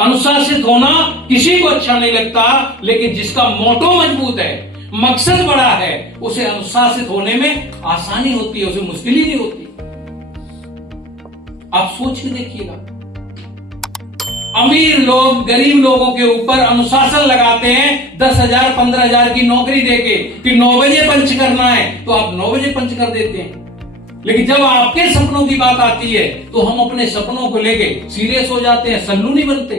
अनुशासित होना किसी को अच्छा नहीं लगता, लेकिन जिसका मोटो मजबूत है, मकसद बड़ा है, उसे अनुशासित होने में आसानी होती है, उसे मुश्किल ही नहीं होती। आप सोच के देखिएगा, अमीर लोग गरीब लोगों के ऊपर अनुशासन लगाते हैं 10,000 15,000 की नौकरी देके कि 9 बजे पंच करना है, तो आप 9 बजे पंच कर देते हैं। लेकिन जब आपके सपनों की बात आती है तो हम अपने सपनों को लेके सीरियस हो जाते हैं, सल्लू नहीं बनते,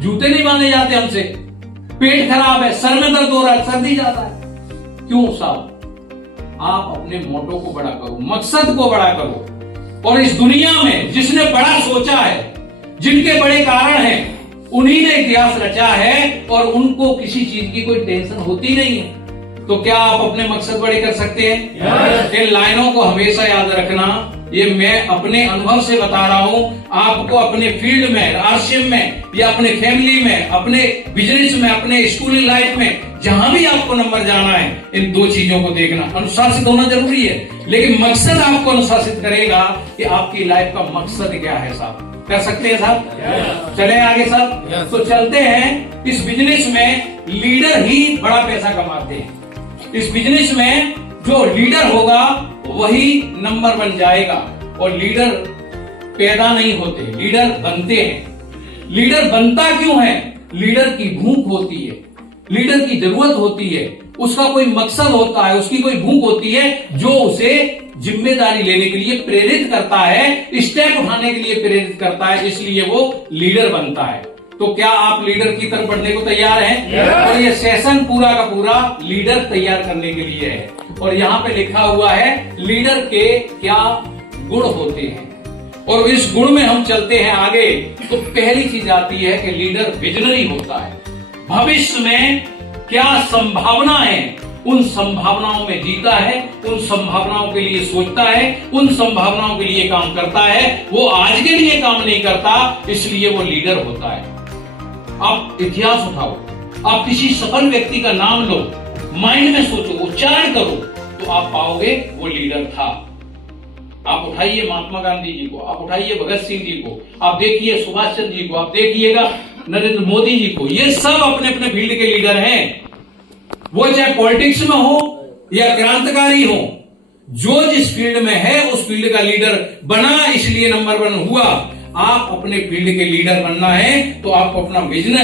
जूते नहीं बांधे जाते हमसे, पेट खराब है, सर में दर्द हो रहा है, सर्दी जाता है। क्यों साहब? आप अपने मोटो को बड़ा करो, मकसद को बड़ा करो। और इस दुनिया में जिसने बड़ा सोचा है, जिनके बड़े कारण हैं, उन्हीं ने इतिहास रचा है और उनको किसी चीज की कोई टेंशन होती नहीं है। तो क्या आप अपने मकसद बड़े कर सकते हैं? इन लाइनों को हमेशा याद रखना। ये मैं अपने अनुभव से बता रहा हूं, आपको अपने फील्ड में, आरसीएम में या अपने फैमिली में, अपने बिजनेस में, अपने स्कूल लाइफ में, जहां भी आपको नंबर जाना है, इन 2 चीजों को देखना। अनुशासित होना जरूरी है, लेकिन मकसद आपको अनुशासित करेगा कि आपकी लाइफ का मकसद क्या है। साहब कर सकते हैं साहब? चले आगे साहब। तो चलते हैं। इस बिजनेस में लीडर ही बड़ा पैसा कमाते हैं। इस बिजनेस में जो लीडर होगा वही नंबर बन जाएगा। और लीडर पैदा नहीं होते, लीडर बनते हैं। लीडर बनता क्यों है? लीडर की भूख होती है, लीडर की जरूरत होती है, उसका कोई मकसद होता है, उसकी कोई भूख होती है जो उसे जिम्मेदारी लेने के लिए प्रेरित करता है, स्टेप उठाने के लिए प्रेरित करता है, इसलिए वो लीडर बनता है। तो क्या आप लीडर की तरफ बढ़ने को तैयार हैं? और ये सेशन पूरा का पूरा लीडर तैयार करने के लिए है। और यहाँ पे लिखा हुआ है लीडर के क्या गुण होते हैं, और इस गुण में हम चलते हैं आगे। तो पहली चीज आती है कि लीडर विजनरी होता है। भविष्य में क्या संभावना है, उन संभावनाओं में जीता है, उन संभावनाओं के लिए सोचता है, उन संभावनाओं के लिए काम करता है। वो आज के लिए काम नहीं करता, इसलिए वो लीडर होता है। आप इतिहास उठाओ, आप किसी सफल व्यक्ति का नाम लो, माइंड में सोचो, उच्चारण करो, तो आप पाओगे वो लीडर था। आप उठाइए महात्मा गांधी जी को, आप उठाइए भगत सिंह जी को, आप देखिए सुभाष चंद्र जी को, आप देखिएगा नरेंद्र मोदी जी को। ये सब अपने अपने फील्ड के लीडर हैं। वो चाहे पॉलिटिक्स में हो या क्रांतिकारी हो, जो जिस फील्ड में है उस फील्ड का लीडर बना, इसलिए नंबर 1 हुआ। आप अपने फील्ड के लीडर बनना है तो आपको अपना विजन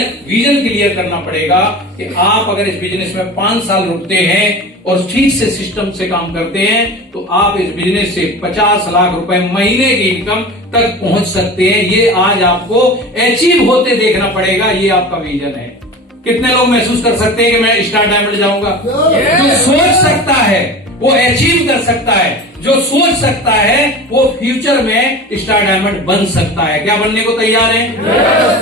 क्लियर करना पड़ेगा कि आप अगर इस बिजनेस में 5 साल रुकते हैं और ठीक से सिस्टम से काम करते हैं तो आप इस बिजनेस से 50 लाख रुपए महीने की इनकम तक पहुंच सकते हैं। ये आज आपको अचीव होते देखना पड़ेगा, ये आपका विजन है। कितने लोग महसूस कर सकते हैं कि मैं स्टार डायमंड जाऊंगा? जो सोच सकता है वो अचीव कर सकता है, जो सोच सकता है वो फ्यूचर में स्टार डायमंड बन सकता है। क्या बनने को तैयार है?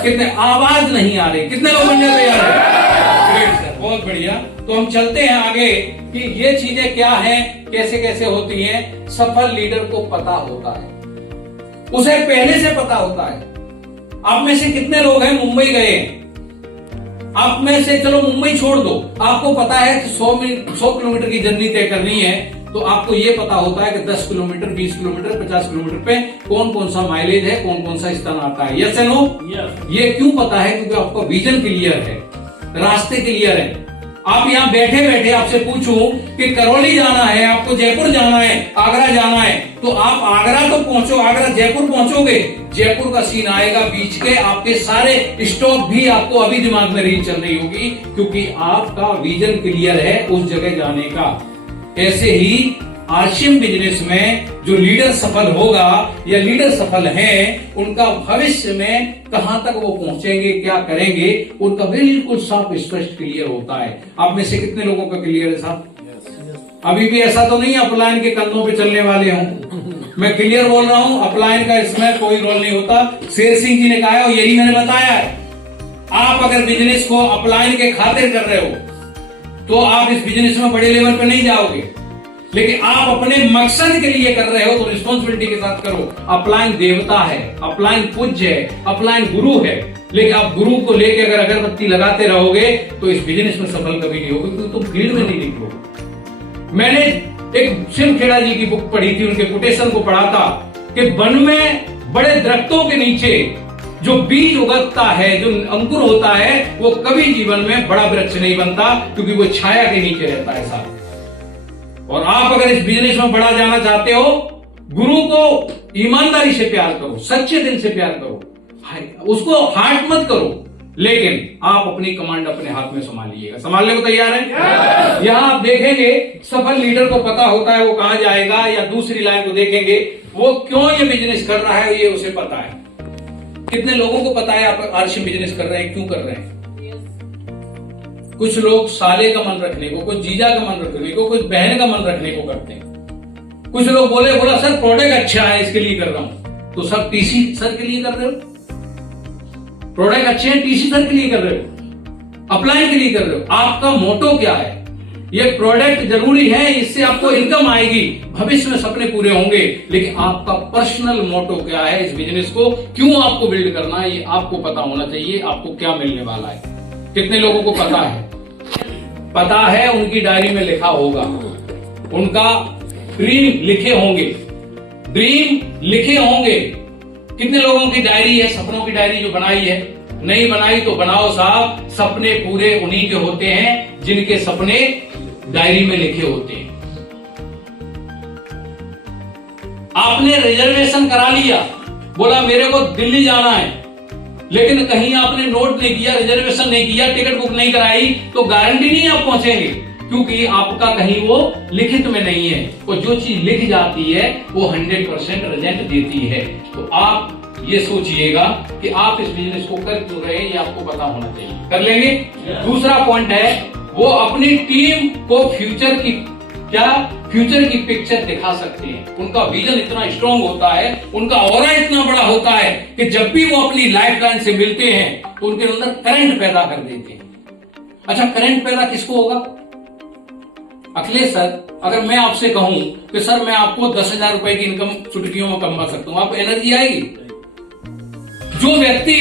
कितने? आवाज नहीं आ रही, कितने लोग बनने तैयार है? ग्रेट सर, बहुत बढ़िया। तो हम चलते हैं आगे कि ये चीजें क्या हैं, कैसे कैसे होती हैं। सफल लीडर को पता होता है, उसे पहले से पता होता है। आप में से कितने लोग हैं मुंबई गए? आप में से चलो मुंबई छोड़ दो, आपको पता है कि 100 किलोमीटर की जर्नी तय करनी है, तो आपको ये पता होता है कि 10 किलोमीटर, 20 किलोमीटर, 50 किलोमीटर पे कौन कौन सा माइलेज है, कौन कौन सा स्थान आता है। Yes and no? ये क्यों पता है? क्योंकि आपका विजन क्लियर है, रास्ते क्लियर है। आप यहाँ बैठे बैठे आपसे पूछूं कि करौली जाना है, आपको जयपुर जाना है, आगरा जाना है, तो आप आगरा तो पहुंचो, आगरा जयपुर पहुंचोगे, जयपुर का सीन आएगा बीच के, आपके सारे स्टॉप भी आपको अभी दिमाग में रील चल रही होगी, क्योंकि आपका विजन क्लियर है उस जगह जाने का। ऐसे ही आरसीएम बिजनेस में जो लीडर सफल होगा या लीडर सफल हैं, उनका भविष्य में कहां तक वो पहुंचेंगे, क्या करेंगे, उनका बिल्कुल साफ स्पष्ट क्लियर होता है। आप में से कितने लोगों का क्लियर है साहब? अभी भी ऐसा तो नहीं अपलाइन के कंधों पे चलने वाले हों। मैं क्लियर बोल रहा हूं, अपलाइन का इसमें कोई रोल नहीं होता। शेर सिंह जी ने कहा है और यही मैंने बताया है। आप अगर बिजनेस को अपलाइन के खातिर कर रहे हो तो आप इस बिजनेस में बड़े लेवल पे नहीं जाओगे, लेकिन आप अपने मकसद के लिए कर रहे हो तो रिस्पॉन्सिबिलिटी के साथ करो। अपलाइन देवता है, अपलाइन पूज्य है, अपलाइन गुरु है, लेकिन आप गुरु को लेकर अगर अगरबत्ती लगाते रहोगे तो इस बिजनेस में सफल कभी नहीं होगे, क्योंकि तुम फील्ड में नहीं निकलोगे। मैंने एक शिव खेड़ा जी की बुक पढ़ी थी, उनके कोटेशन को पढ़ा था कि वन में बड़े दरख्तों के नीचे जो बीज उगता है, जो अंकुर होता है, वो कभी जीवन में बड़ा वृक्ष नहीं बनता, क्योंकि वो छाया के नीचे रहता है साहब। और आप अगर इस बिजनेस में बड़ा जाना चाहते हो, गुरु को ईमानदारी से प्यार करो, सच्चे दिल से प्यार करो, उसको हार्ट मत करो, लेकिन आप अपनी कमांड अपने हाथ में संभालिएगा। संभालने को तैयार है? यहां आप देखेंगे सफल लीडर को पता होता है वो कहां जाएगा, या दूसरी लाइन को देखेंगे वो क्यों ये बिजनेस कर रहा है, ये उसे पता है। कितने लोगों को पता है आप आरसी बिजनेस कर रहे हैं, क्यों कर रहे हैं? कुछ लोग साले का मन रखने को, कुछ जीजा का मन रखने को, कुछ बहन का मन रखने को करते हैं। कुछ लोग बोला सर प्रोडक्ट अच्छा है इसके लिए कर रहा हूं, तो सर टीसी सर के लिए कर रहे हो? प्रोडक्ट अच्छे हैं, टीसी सर के लिए कर रहे हो, अप्लाई के लिए कर रहे हो? आपका मोटो क्या है? ये प्रोडक्ट जरूरी है, इससे आपको इनकम आएगी, भविष्य में सपने पूरे होंगे, लेकिन आपका पर्सनल मोटो क्या है? इस बिजनेस को क्यों आपको बिल्ड करना है, ये आपको पता होना चाहिए। आपको क्या मिलने वाला है? कितने लोगों को पता है? पता है, उनकी डायरी में लिखा होगा, उनका ड्रीम लिखे होंगे, ड्रीम लिखे होंगे। कितने लोगों की डायरी है, सपनों की डायरी जो बनाई है? नहीं बनाई तो बनाओ साहब। सपने पूरे उन्हीं के होते हैं जिनके सपने डायरी में लिखे होते हैं। आपने रिजर्वेशन करा लिया, बोला मेरे को दिल्ली जाना है, लेकिन कहीं आपने नोट नहीं किया, रिजर्वेशन नहीं किया, टिकट बुक नहीं कराई, तो गारंटी नहीं आप पहुंचेंगे, क्योंकि आपका कहीं वो लिखित में नहीं है। और जो चीज लिख जाती है वो 100% रिजल्ट देती है। तो आप ये सोचिएगा कि आप इस बिजनेस को कर क्यों रहे हैं, ये आपको पता होना चाहिए। कर लेंगे? दूसरा पॉइंट है, वो अपनी टीम को फ्यूचर की पिक्चर दिखा सकते हैं। उनका विजन इतना स्ट्रांग होता है, उनका ऑरा इतना बड़ा होता है कि जब भी वो अपनी लाइफ लाइन से मिलते हैं तो उनके अंदर करंट पैदा कर देते हैं। अच्छा, करंट पैदा किसको होगा? अखिलेश सर, अगर मैं आपसे कहूं कि सर मैं आपको 10,000 रुपए की इनकम चुटकियों में कमा सकता हूं, आप एनर्जी आएगी? जो व्यक्ति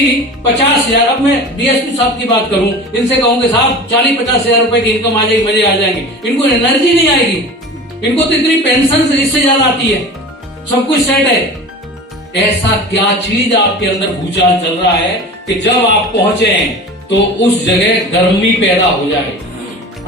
50,000, अब मैं डीएसपी साहब की बात करूं, इनसे कहूंगे साहब 40-50,000 रुपए की इनकम आ जाएगी, मजे आ जाएंगे, इनको एनर्जी नहीं आएगी। इनको तो इतनी पेंशन से इससे ज्यादा आती है, सब कुछ सेट है। ऐसा क्या चीज आपके अंदर भूचाल चल रहा है कि जब आप पहुंचे तो उस जगह गर्मी पैदा हो जाए,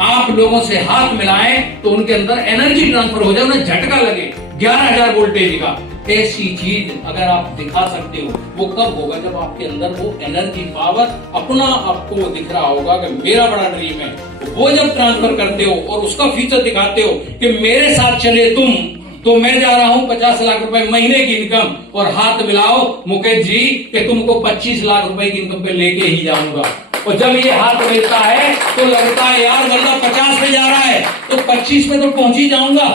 आप लोगों से हाथ मिलाएं तो उनके अंदर एनर्जी ट्रांसफर हो जाए, उन्हें झटका लगे 11,000 वोल्टेज का। ऐसी चीज अगर आप दिखा सकते हो, वो कब होगा? जब आपके अंदर वो एनर्जी पावर अपना आपको दिख रहा होगा कि मेरा बड़ा ड्रीम है। वो जब ट्रांसफर करते हो और उसका फ्यूचर दिखाते हो कि मेरे साथ चले तुम, तो मैं जा रहा हूं 50 लाख रुपए महीने की इनकम, और हाथ मिलाओ मुकेश जी कि तुमको 25 लाख रुपए की इनकम पे लेके ही जाऊंगा। और जब ये हाथ मिलता है तो लगता है यार बंदा 50 पे जा रहा है तो 25 पे तो पहुंच ही जाऊंगा,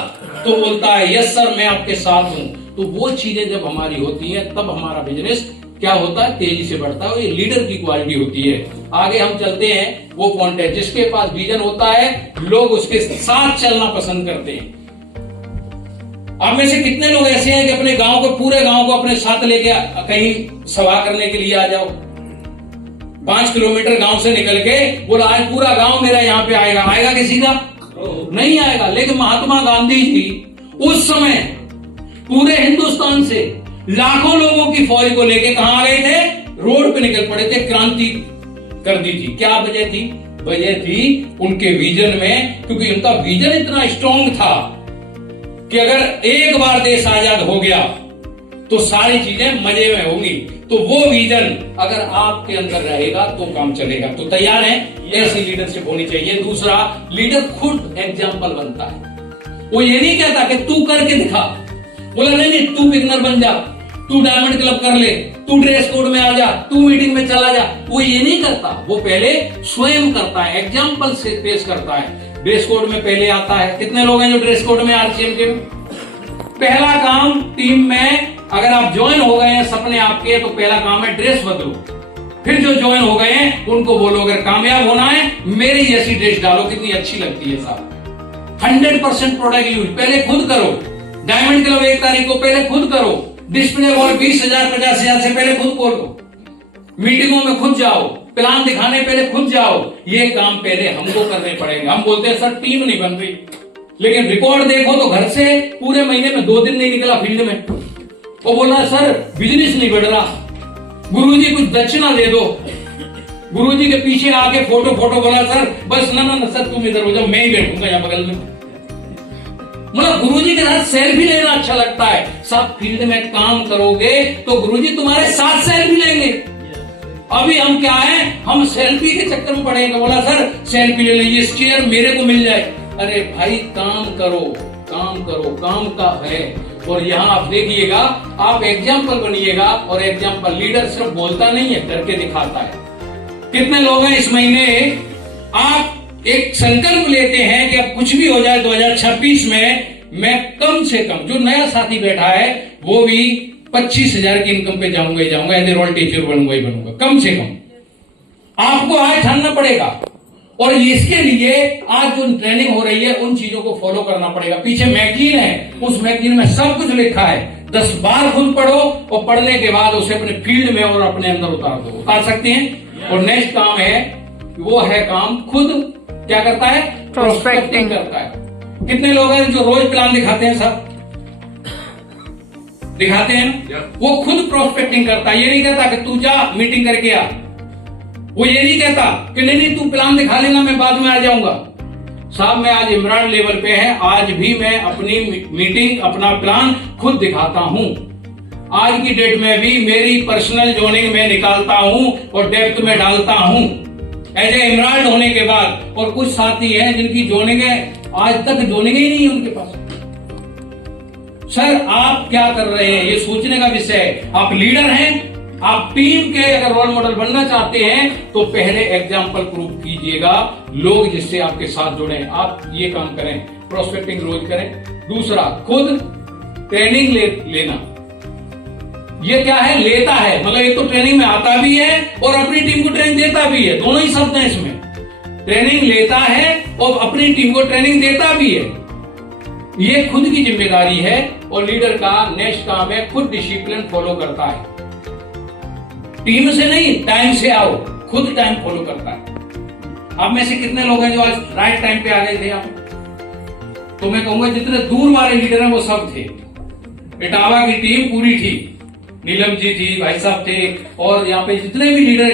तो बोलता है यस सर मैं आपके साथ हूं। तो वो चीजें जब हमारी होती हैं तब हमारा बिजनेस क्या होता है? तेजी से बढ़ता है। ये लीडर की क्वालिटी होती है। आगे हम चलते हैं, वो पॉइंट है जिसके पास विजन होता है लोग उसके साथ चलना पसंद करते हैं। आप में से कितने लोग ऐसे हैं कि अपने गांव को, पूरे गांव को अपने साथ लेके कहीं सभा करने के लिए आ जाओ, 5 किलोमीटर गांव से निकल के बोला आज पूरा गांव मेरा यहाँ पे आएगा? आएगा किसी का? नहीं आएगा। लेकिन महात्मा गांधी जी उस समय पूरे हिंदुस्तान से लाखों लोगों की फौज को लेके कहां आ गए थे? रोड पे निकल पड़े थे, क्रांति कर दी थी। क्या वजह थी? वजह थी उनके विजन में, क्योंकि उनका विजन इतना स्ट्रांग था कि अगर एक बार देश आजाद हो गया तो सारी चीजें मजे में होंगी। तो वो विजन अगर आपके अंदर रहेगा तो काम चलेगा। तो तैयार हैं? ऐसी लीडरशिप होनी चाहिए। दूसरा, लीडर खुद एग्जाम्पल बनता है। वो ये नहीं कहता कि तू करके दिखा, बोला नहीं तू बिगनर बन जा, तू डायमंड क्लब कर ले, तू ड्रेस कोड में आ जा, तू मीटिंग में चला जा। वो ये नहीं करता, वो पहले स्वयं करता है, एग्जाम्पल से पेश करता है। ड्रेस कोड में पहले आता है। कितने लोग हैं जो ड्रेस कोड में? आरसीएम के पहला काम टीम में अगर आप ज्वाइन हो गए हैं, सपने आपके, तो पहला काम है ड्रेस बदलो। फिर जो ज्वाइन हो गए हैं उनको बोलो अगर कामयाब होना है मेरी जैसी ड्रेस डालो, कितनी अच्छी लगती है साहब। 100% प्रोडक्ट यूज पहले खुद करो। डायमंड क्लब 1 तारीख को पहले खुद करो। डिस्प्ले वॉल 20,000 50,000 से पहले खुद खोलो। मीटिंगों में खुद जाओ, प्लान दिखाने पहले खुद जाओ। ये काम पहले हमको करने पड़ेंगे। हम बोलते हैं सर टीम नहीं बन रही, लेकिन रिकॉर्ड देखो तो घर से पूरे महीने में 2 दिन नहीं निकला फील्ड में। वो बोल रहा सर बिजनेस नहीं बढ़ रहा। गुरुजी कुछ दक्षिणा दे दो, गुरुजी के पीछे आके फोटो बोला सर बस ना सर तुम इधर हो जाओ, मैं ही बैठूंगा यहाँ बगल में। मतलब गुरुजी के साथ सेल्फी लेना अच्छा लगता है। सब फील्ड में काम करोगे तो गुरुजी तुम्हारे साथ सेल्फी लेंगे। अभी हम क्या है, हम सेल्फी के चक्कर में पड़ेंगे। बोला सर सेल्फी ले लीजिए, चेयर मेरे को मिल जाए। अरे भाई काम करो, काम का है। और यहाँ आप देखिएगा, आप एग्जाम्पल बनिएगा। और एग्जाम्पल लीडर सिर्फ बोलता नहीं है, करके दिखाता है। कितने लोग हैं इस महीने आप एक संकल्प लेते हैं कि अब कुछ भी हो जाए 2026 में मैं कम से कम, जो नया साथी बैठा है वो भी 25,000 की इनकम पे जाऊंगा ही जाऊंगा, एज ए रोल टीचर बनूंगा ही बनूंगा, कम से कम आपको आज ठानना पड़ेगा। और इसके लिए आज जो ट्रेनिंग हो रही है उन चीजों को फॉलो करना पड़ेगा। पीछे मैगजीन है, उस मैगजीन में सब कुछ लिखा है। 10 बार खुद पढ़ो और पढ़ने के बाद उसे अपने फील्ड में और अपने अंदर उतार सकते हैं। और नेक्स्ट काम है, वो है काम खुद क्या करता है, प्रोस्पेक्टिंग करता है। कितने लोग हैं जो रोज प्लान दिखाते हैं, सब दिखाते हैं, वो खुद प्रोस्पेक्टिंग करता है। ये नहीं कहता कि तू जा मीटिंग करके आ, वो ये नहीं कहता कि नहीं तू प्लान दिखा लेना मैं बाद में आ जाऊंगा। साहब मैं आज इमरान लेवल पे है, आज भी मैं अपनी मीटिंग अपना प्लान खुद दिखाता हूं। आज की डेट में भी मेरी पर्सनल जोनिंग में निकालता हूं और डेप्थ में डालता हूं एज ए इमरान होने के बाद। और कुछ साथी हैं जिनकी जोनिंग आज तक जोनिंग ही नहीं है उनके पास। सर आप क्या कर रहे हैं, ये सोचने का विषय है। आप लीडर हैं, आप टीम के अगर रोल मॉडल बनना चाहते हैं तो पहले एग्जाम्पल प्रूफ कीजिएगा, लोग जिससे आपके साथ जुड़े। आप ये काम करें, प्रोस्पेक्टिंग रोज करें। दूसरा, खुद ट्रेनिंग लेना। ये क्या है, लेता है, मतलब एक तो ट्रेनिंग में आता भी है और अपनी टीम को ट्रेनिंग देता भी है, दोनों ही शब्द हैं इसमें। ट्रेनिंग लेता है और अपनी टीम को ट्रेनिंग देता भी है। ये खुद की जिम्मेदारी है। और लीडर का नेक्स्ट काम है, खुद डिसिप्लिन फॉलो करता है। टीम से नहीं, टाइम से आओ, खुद टाइम फॉलो करता है। आप में से कितने लोग हैं जो आज राइट टाइम पे आ गए थे? आप तो मैं कहूंगा जितने दूर वाले लीडर हैं वो सब थे। इटावा की टीम पूरी थी, नीलम जी थी, भाई साहब थे, और यहाँ पे जितने भी लीडर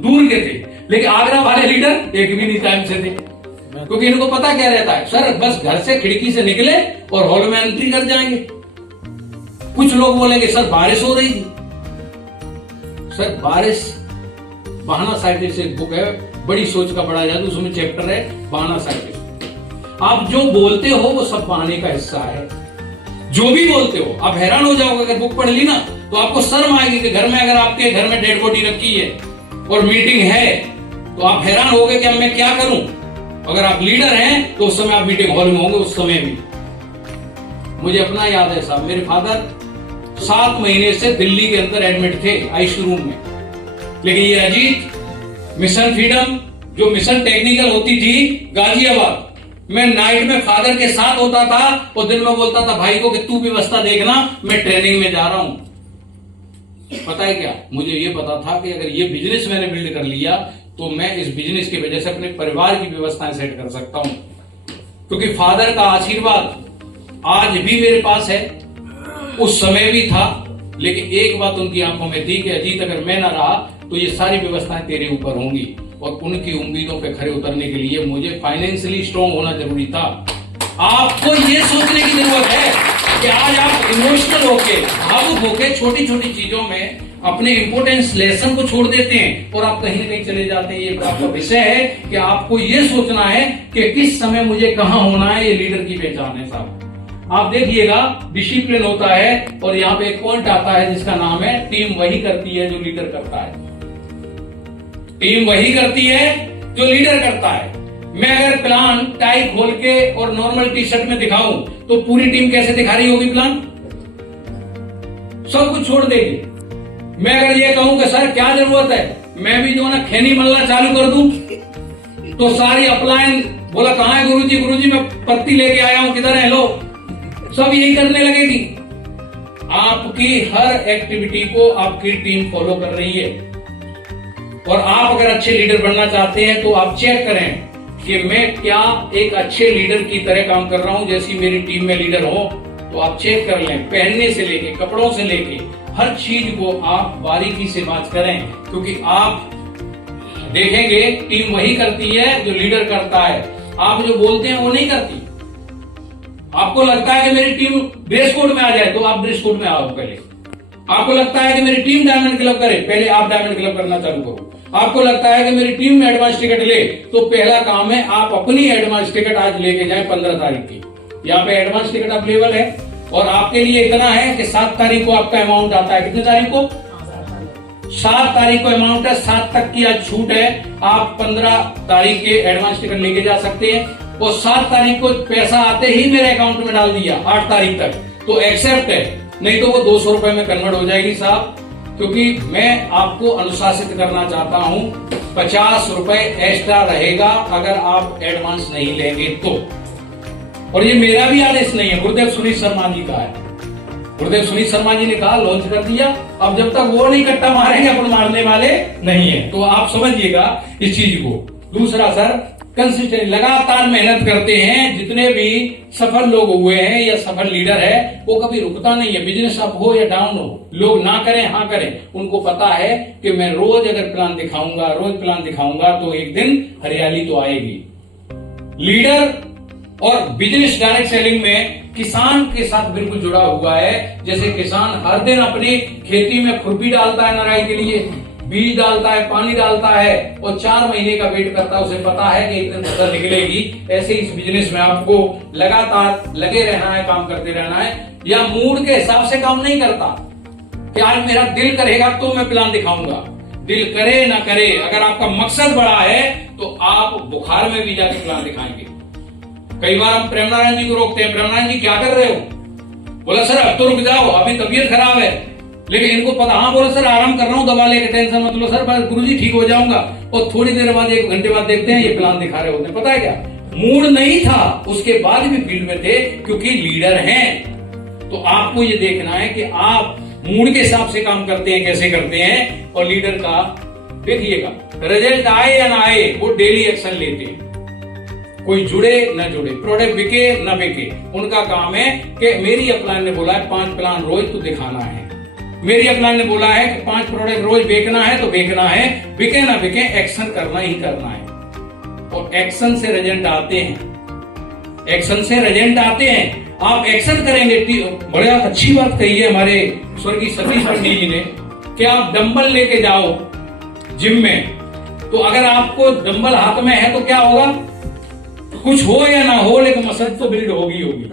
दूर के थे। लेकिन आगरा वाले लीडर एक भी नहीं टाइम से थे, क्योंकि इनको पता क्या रहता है, सर बस घर से खिड़की से निकले और हॉल में एंट्री कर जाएंगे। कुछ लोग बोलेंगे सर बारिश हो रही थी। सर बारिश, बहाना साइंटिस्ट एक बुक है, बड़ी सोच का बड़ा जादू, उसमें चैप्टर है बहाना साइंटिस्ट। आप जो बोलते हो वो सब बहाने का हिस्सा है। जो भी बोलते हो, आप हैरान हो जाओगे अगर बुक पढ़ ली ना, तो आपको शर्म आएगी कि घर में, अगर आपके घर में डेड बॉडी रखी है और मीटिंग है तो आप हैरान होगे कि अब मैं क्या करूं। अगर आप लीडर हैं तो उस समय आप मीटिंग हॉल में होंगे। उस समय भी मुझे अपना याद है साहब, मेरे फादर 7 महीने से दिल्ली के अंदर एडमिट थे आईसीयू रूम में। लेकिन ये अजीत मिशन फ्रीडम, जो मिशन टेक्निकल होती थी गाजियाबाद, मैं नाइट में फादर के साथ होता था और दिन में बोलता था भाई को कि तू व्यवस्था देखना, मैं ट्रेनिंग में जा रहा हूं। पता है क्या, मुझे ये पता था कि अगर ये बिजनेस मैंने बिल्ड कर लिया तो मैं इस बिजनेस की वजह से अपने परिवार की व्यवस्थाएं सेट कर सकता हूं, क्योंकि फादर का आशीर्वाद आज भी मेरे पास है, उस समय भी था। लेकिन एक बात उनकी आंखों में थी कि अजीत अगर मैं ना रहा तो ये सारी व्यवस्थाएं तेरे ऊपर होंगी। और उनकी उम्मीदों पे खरे उतरने के लिए मुझे फाइनेंशियली स्ट्रांग होना जरूरी था। आपको ये सोचने की जरूरत है कि आज आप इमोशनल होके, भावुक होके छोटी छोटी चीजों में अपने इंपोर्टेंस लेसन को छोड़ देते हैं और आप कहीं ना कहीं चले जाते हैं। ये आपका विषय है कि आपको ये सोचना है कि किस समय मुझे कहां होना है। ये लीडर की पहचान है साहब। आप देखिएगा डिसिप्लिन होता है और यहाँ पे एक पॉइंट आता है जिसका नाम है टीम वही करती है जो लीडर करता है। टीम वही करती है जो लीडर करता है। मैं अगर प्लान टाई खोल के और नॉर्मल टी शर्ट में दिखाऊं तो पूरी टीम कैसे दिखा रही होगी प्लान? सब कुछ छोड़ देगी। मैं अगर ये कहूं कि सर क्या जरूरत है, मैं भी जो ना खैनी मलना चालू कर दूं, तो सारी अप्लायंस, बोला कहां है गुरुजी? गुरुजी मैं पत्ती लेके आया हूं, किधर है? लो, सब यही करने लगेगी। आपकी हर एक्टिविटी को आपकी टीम फॉलो कर रही है। और आप अगर अच्छे लीडर बनना चाहते हैं तो आप चेक करें कि मैं क्या एक अच्छे लीडर की तरह काम कर रहा हूं जैसी मेरी टीम में लीडर हो। तो आप चेक कर लें, पहनने से लेके, कपड़ों से लेके, हर चीज को आप बारीकी से बात करें, क्योंकि आप देखेंगे टीम वही करती है जो लीडर करता है। आप जो बोलते हैं वो नहीं करती। आपको लगता है कि मेरी टीम ड्रेस कोड में आ जाए, तो आप ड्रेस कोड में आओ पहले। आपको लगता है कि मेरी टीम डायमंड क्लब करे, पहले आप डायमंड क्लब करना चालू करो। आपको लगता है कि मेरी टीम में एडवांस टिकट ले, तो पहला काम है आप अपनी एडवांस टिकट आज लेके जाए 15 तारीख की। यहाँ पे एडवांस टिकट अवेलेबल है और आपके लिए इतना है कि 7 तारीख को आपका अमाउंट आता है। कितने तारीख को? 7 तारीख को अमाउंट है। 7 तक की आज छूट है। आप 15 तारीख के एडवांस टिकट लेके जा सकते हैं और 7 तारीख को पैसा आते ही मेरे अकाउंट में डाल दिया 8 तारीख तक, तो एक्सेप्ट है। नहीं तो वो 200 रुपए में कन्वर्ट हो जाएगी साहब, क्योंकि मैं आपको अनुशासित करना चाहता हूं। 50 रुपए एक्स्ट्रा रहेगा अगर आप एडवांस नहीं लेंगे तो। और ये मेरा भी आदेश नहीं है, गुरुदेव सुनीत शर्मा जी का है। गुरुदेव सुनीत शर्मा जी ने कहा, लॉन्च कर दिया। अब जब तक वो नहीं कट्टा मारेंगे अपन मारने वाले नहीं है। तो आप समझिएगा इस चीज को। दूसरा सर, कंसिस्टेंट लगातार मेहनत करते हैं। जितने भी सफल लोग हुए हैं या सफल लीडर है, वो कभी रुकता नहीं है। बिजनेस अप हो या डाउन हो, लोग ना करें हाँ करें, उनको पता है कि मैं रोज अगर प्लान दिखाऊंगा, रोज प्लान दिखाऊंगा तो एक दिन हरियाली तो आएगी। लीडर और बिजनेस डायरेक्ट सेलिंग में किसान के साथ बिल्कुल जुड़ा हुआ है। जैसे किसान हर दिन अपनी खेती में खुरपी डालता है नराई के लिए, बीज डालता है, पानी डालता है और 4 महीने का वेट करता है, उसे पता है कि एक दिन फसल निकलेगी। ऐसे इस बिजनेस में आपको लगातार लगे रहना है, काम करते रहना है। या मूड के हिसाब से काम नहीं करता कि आज मेरा दिल करेगा तो मैं प्लान दिखाऊंगा। दिल करे ना करे, अगर आपका मकसद बड़ा है तो आप बुखार में भी जाके प्लान दिखाएंगे। कई बार हम प्रेम नारायण जी को रोकते हैं, प्रेम नारायण जी क्या कर रहे हो? बोला सर अब तो रुक जाओ, अभी तबीयत खराब है। लेकिन इनको पता, हाँ बोला सर आराम कर रहा हूं, दवा लेके टेंशन मत लो सर, बस गुरुजी ठीक हो जाऊंगा। और थोड़ी देर बाद 1 घंटे बाद देखते हैं ये प्लान दिखा रहे होते हैं। पता है क्या, मूड नहीं था, उसके बाद भी फील्ड में थे, क्योंकि लीडर हैं। तो आपको ये देखना है कि आप मूड के हिसाब से काम करते हैं, कैसे करते हैं। और लीडर का देखिएगा, रिजल्ट आए या ना आए, वो डेली एक्शन लेते हैं। कोई जुड़े न जुड़े, प्रोडक्ट बिके न बिके, उनका काम है कि मेरी अपलाइन ने बोला है 5 प्लान रोज तो दिखाना है। मेरी अपलाइन ने बोला है कि 5 प्रोडक्ट रोज बेचना है तो बेचना है, बिके ना बिके एक्शन करना ही करना है। और एक्शन से रिजल्ट आते हैं, एक्शन से रिजल्ट आते हैं। आप एक्शन करेंगे। बड़े अच्छी बात कही है हमारे स्वर्गीय सतीश पंडित जी ने कि आप डंबल लेके जाओ जिम में, तो अगर आपको डंबल हाथ में है तो क्या होगा, कुछ हो या ना हो लेकिन मसल तो बिल्ड होगी होगी।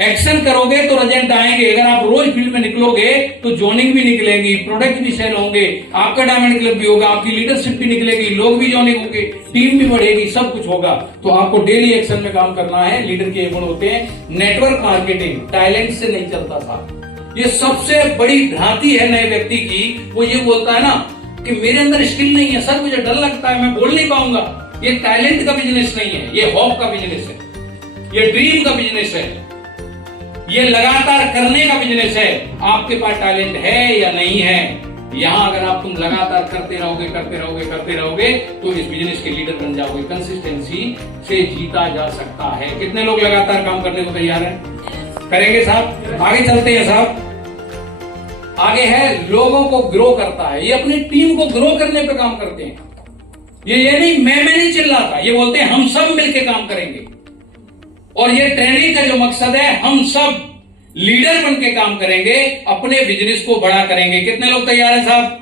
एक्शन करोगे तो रिजल्ट आएंगे। अगर आप रोज फील्ड में निकलोगे तो जॉइनिंग भी निकलेगी, प्रोडक्ट भी सेल होंगे, आपका डायमंड क्लब भी होगा, आपकी लीडरशिप भी निकलेगी, लोग भी जॉइनिंग होंगे, टीम भी बढ़ेगी, सब कुछ होगा। तो आपको डेली एक्शन में काम करना है। लीडर के गुण होते हैं, नेटवर्क मार्केटिंग टैलेंट से नहीं चलता था। ये सबसे बड़ी भ्रांति है नए व्यक्ति की। वो ये बोलता है ना कि मेरे अंदर स्किल नहीं है सर, मुझे डर लगता है, मैं बोल नहीं पाऊंगा। ये टैलेंट का बिजनेस नहीं है, ये होप का बिजनेस है, ये ड्रीम का बिजनेस है, ये लगातार करने का बिजनेस है। आपके पास टैलेंट है या नहीं है, यहां अगर आप तुम लगातार करते रहोगे करते रहोगे करते रहोगे तो इस बिजनेस के लीडर बन जाओगे। कंसिस्टेंसी से जीता जा सकता है। कितने लोग लगातार काम करने को तैयार हैं? करेंगे साहब? आगे चलते हैं साहब। आगे है लोगों को ग्रो करता है। ये अपनी टीम को ग्रो करने पे काम करते हैं। ये नहीं मैं नहीं चिल्लाता, ये बोलते हैं हम सब मिलके काम करेंगे। और ये ट्रेनिंग का जो मकसद है, हम सब लीडर बन के काम करेंगे, अपने बिजनेस को बड़ा करेंगे। कितने लोग तैयार हैं साहब?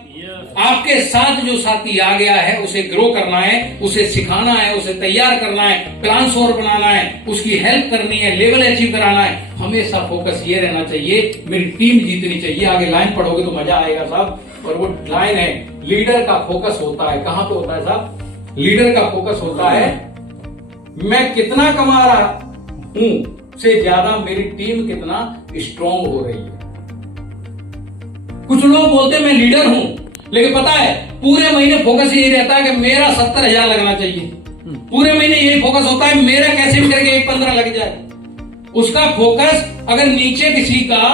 आपके साथ जो साथी आ गया है उसे ग्रो करना है, उसे सिखाना है, उसे तैयार करना है, प्लान और बनाना है, उसकी हेल्प करनी है, लेवल अचीव कराना है। हमेशा फोकस ये रहना चाहिए मेरी टीम जीतनी चाहिए। आगे लाइन पढ़ोगे तो मजा आएगा साहब। और वो लाइन है, लीडर का फोकस होता है, कहां पे होता है साहब? लीडर का फोकस होता है मैं कितना कमा रहा हूं से ज्यादा मेरी टीम कितना स्ट्रांग हो रही है। कुछ लोग बोलते हैं मैं लीडर हूं, लेकिन पता है पूरे महीने फोकस यही रहता है कि मेरा 70,000 लगना चाहिए। पूरे महीने यही फोकस होता है मेरा कैसे भी करके 1,15 लग जाए। उसका फोकस अगर नीचे किसी का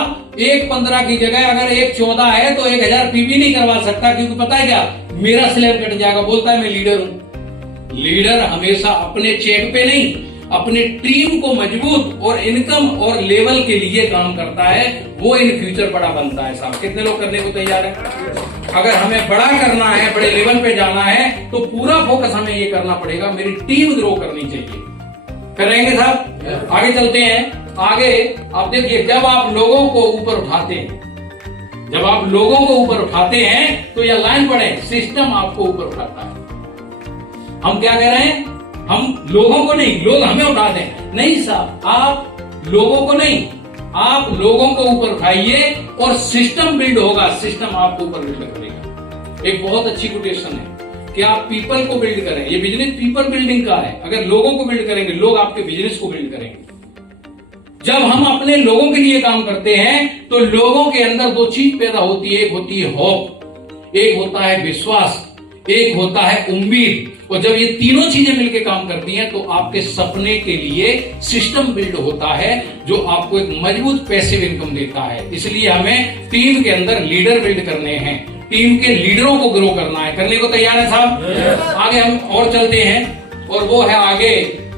1,15 की जगह अगर 1,14 है तो 1,000 पीवी नहीं करवा सकता, क्योंकि पता है क्या, मेरा स्लैब कट जाएगा। बोलता है मैं लीडर हूं। लीडर हमेशा अपने चेक पे नहीं, अपनी टीम को मजबूत और इनकम और लेवल के लिए काम करता है, वो इन फ्यूचर बड़ा बनता है। साहब कितने लोग करने को तैयार हैं? अगर हमें बड़ा करना है, बड़े लेवल पे जाना है, तो पूरा फोकस हमें ये करना पड़ेगा, मेरी टीम ग्रो करनी चाहिए। करेंगे साहब? आगे चलते हैं। आगे आप देखिए, जब आप लोगों को ऊपर उठाते हैं, जब आप लोगों को ऊपर उठाते हैं तो यह लाइन पढ़े, सिस्टम आपको ऊपर उठाता है। हम क्या कह रहे हैं? हम लोगों को नहीं, लोग हमें उठा दें। नहीं साहब, आप लोगों को नहीं, आप लोगों को ऊपर उठाइए और सिस्टम बिल्ड होगा, सिस्टम आपको ऊपर बिल्ड करेगा। एक बहुत अच्छी कोटेशन है कि आप पीपल को बिल्ड करें। ये बिजनेस पीपल बिल्डिंग का है। अगर लोगों को बिल्ड करेंगे, लोग आपके बिजनेस को बिल्ड करेंगे। जब हम अपने लोगों के लिए काम करते हैं तो लोगों के अंदर दो चीज पैदा होती है, एक होती है होप, एक होता है विश्वास, एक होता है उम्मीद। और जब ये तीनों चीजें मिलकर काम करती हैं तो आपके सपने के लिए सिस्टम बिल्ड होता है, जो आपको एक मजबूत पैसिव इनकम देता है। इसलिए हमें टीम के अंदर लीडर बिल्ड करने हैं, टीम के लीडरों को ग्रो करना है। करने को तैयार है साहब? आगे हम और चलते हैं, और वो है आगे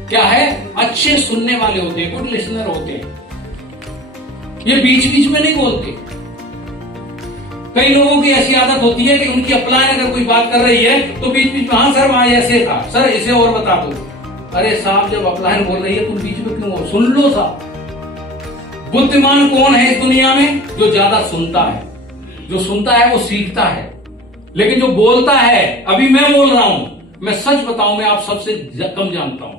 क्या है? अच्छे सुनने वाले होते हैं, गुड लिसनर होते हैं। ये बीच बीच में नहीं बोलते। कई लोगों की ऐसी आदत होती है कि उनकी अपलाइन अगर कोई बात कर रही है तो बीच बीच में, हाँ सर वहां ऐसे था, सर इसे और बता दो। अरे साहब, जब अपलाइन बोल रही है तुम बीच में क्यों हो? सुन लो साहब। बुद्धिमान कौन है इस दुनिया में? जो ज्यादा सुनता है। जो सुनता है वो सीखता है, लेकिन जो बोलता है, अभी मैं बोल रहा हूं, मैं सच बताऊं, मैं आप सबसे कम जानता हूं,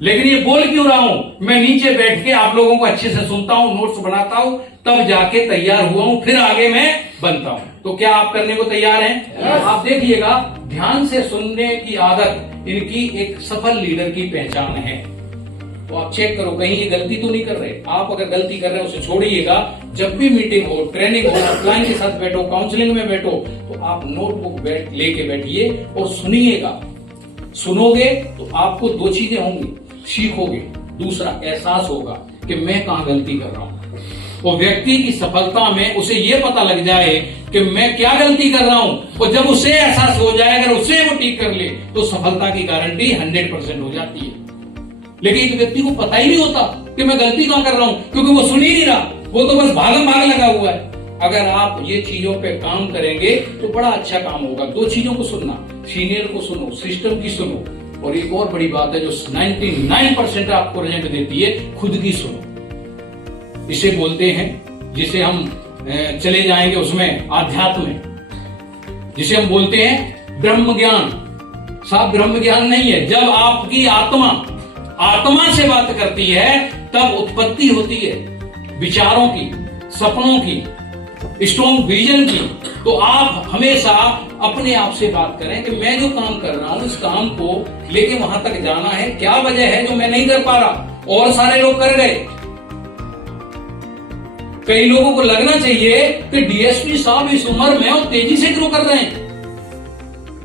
लेकिन ये बोल क्यों रहा हूं? मैं नीचे बैठ के आप लोगों को अच्छे से सुनता हूं, नोट्स बनाता हूं, तब जाके तैयार हुआ हूं, फिर आगे मैं बनता हूं। तो क्या आप करने को तैयार हैं? आप देखिएगा, ध्यान से सुनने की आदत इनकी एक सफल लीडर की पहचान है। तो आप चेक करो कहीं ये गलती तो नहीं कर रहे। आप अगर गलती कर रहे हो उसे छोड़िएगा। जब भी मीटिंग हो, ट्रेनिंग हो, अपलाइन के साथ बैठो, काउंसलिंग में बैठो, तो आप नोटबुक लेके बैठिए और सुनिएगा। सुनोगे तो आपको दो चीजें होंगी, सीखोगे, दूसरा एहसास होगा कि मैं कहां गलती कर रहा हूं। और व्यक्ति की सफलता में उसे यह पता लग जाए कि मैं क्या गलती कर रहा हूं, और जब उसे एहसास हो जाए, अगर उसे वो ठीक कर ले, तो सफलता की गारंटी 100% हो जाती है। लेकिन एक व्यक्ति को पता ही नहीं होता कि मैं गलती कहां कर रहा हूं, क्योंकि वो सुन ही नहीं रहा, वो तो बस भागम भाग लगा हुआ है। अगर आप ये चीजों पे काम करेंगे तो बड़ा अच्छा काम होगा। दो चीजों को सुनना, सीनियर को सुनो, सिस्टम की सुनो, और एक और बड़ी बात है जो 99% आपको रिजल्ट देती है, खुद की सुनो। इसे बोलते हैं, जिसे हम चले जाएंगे उसमें आध्यात्म में, जिसे हम बोलते हैं ब्रह्म ज्ञान। साहब ब्रह्म ज्ञान नहीं है। जब आपकी आत्मा से बात करती है तब उत्पत्ति होती है विचारों की, सपनों की, स्ट्रॉन्ग विजन की। तो आप हमेशा अपने आप से बात करें कि मैं जो काम कर रहा हूं, इस काम को लेके वहां तक जाना है, क्या वजह है जो मैं नहीं कर पा रहा और सारे लोग कर गए। कई लोगों को लगना चाहिए कि डीएसपी साहब इस उम्र में और तेजी से ग्रो कर रहे हैं।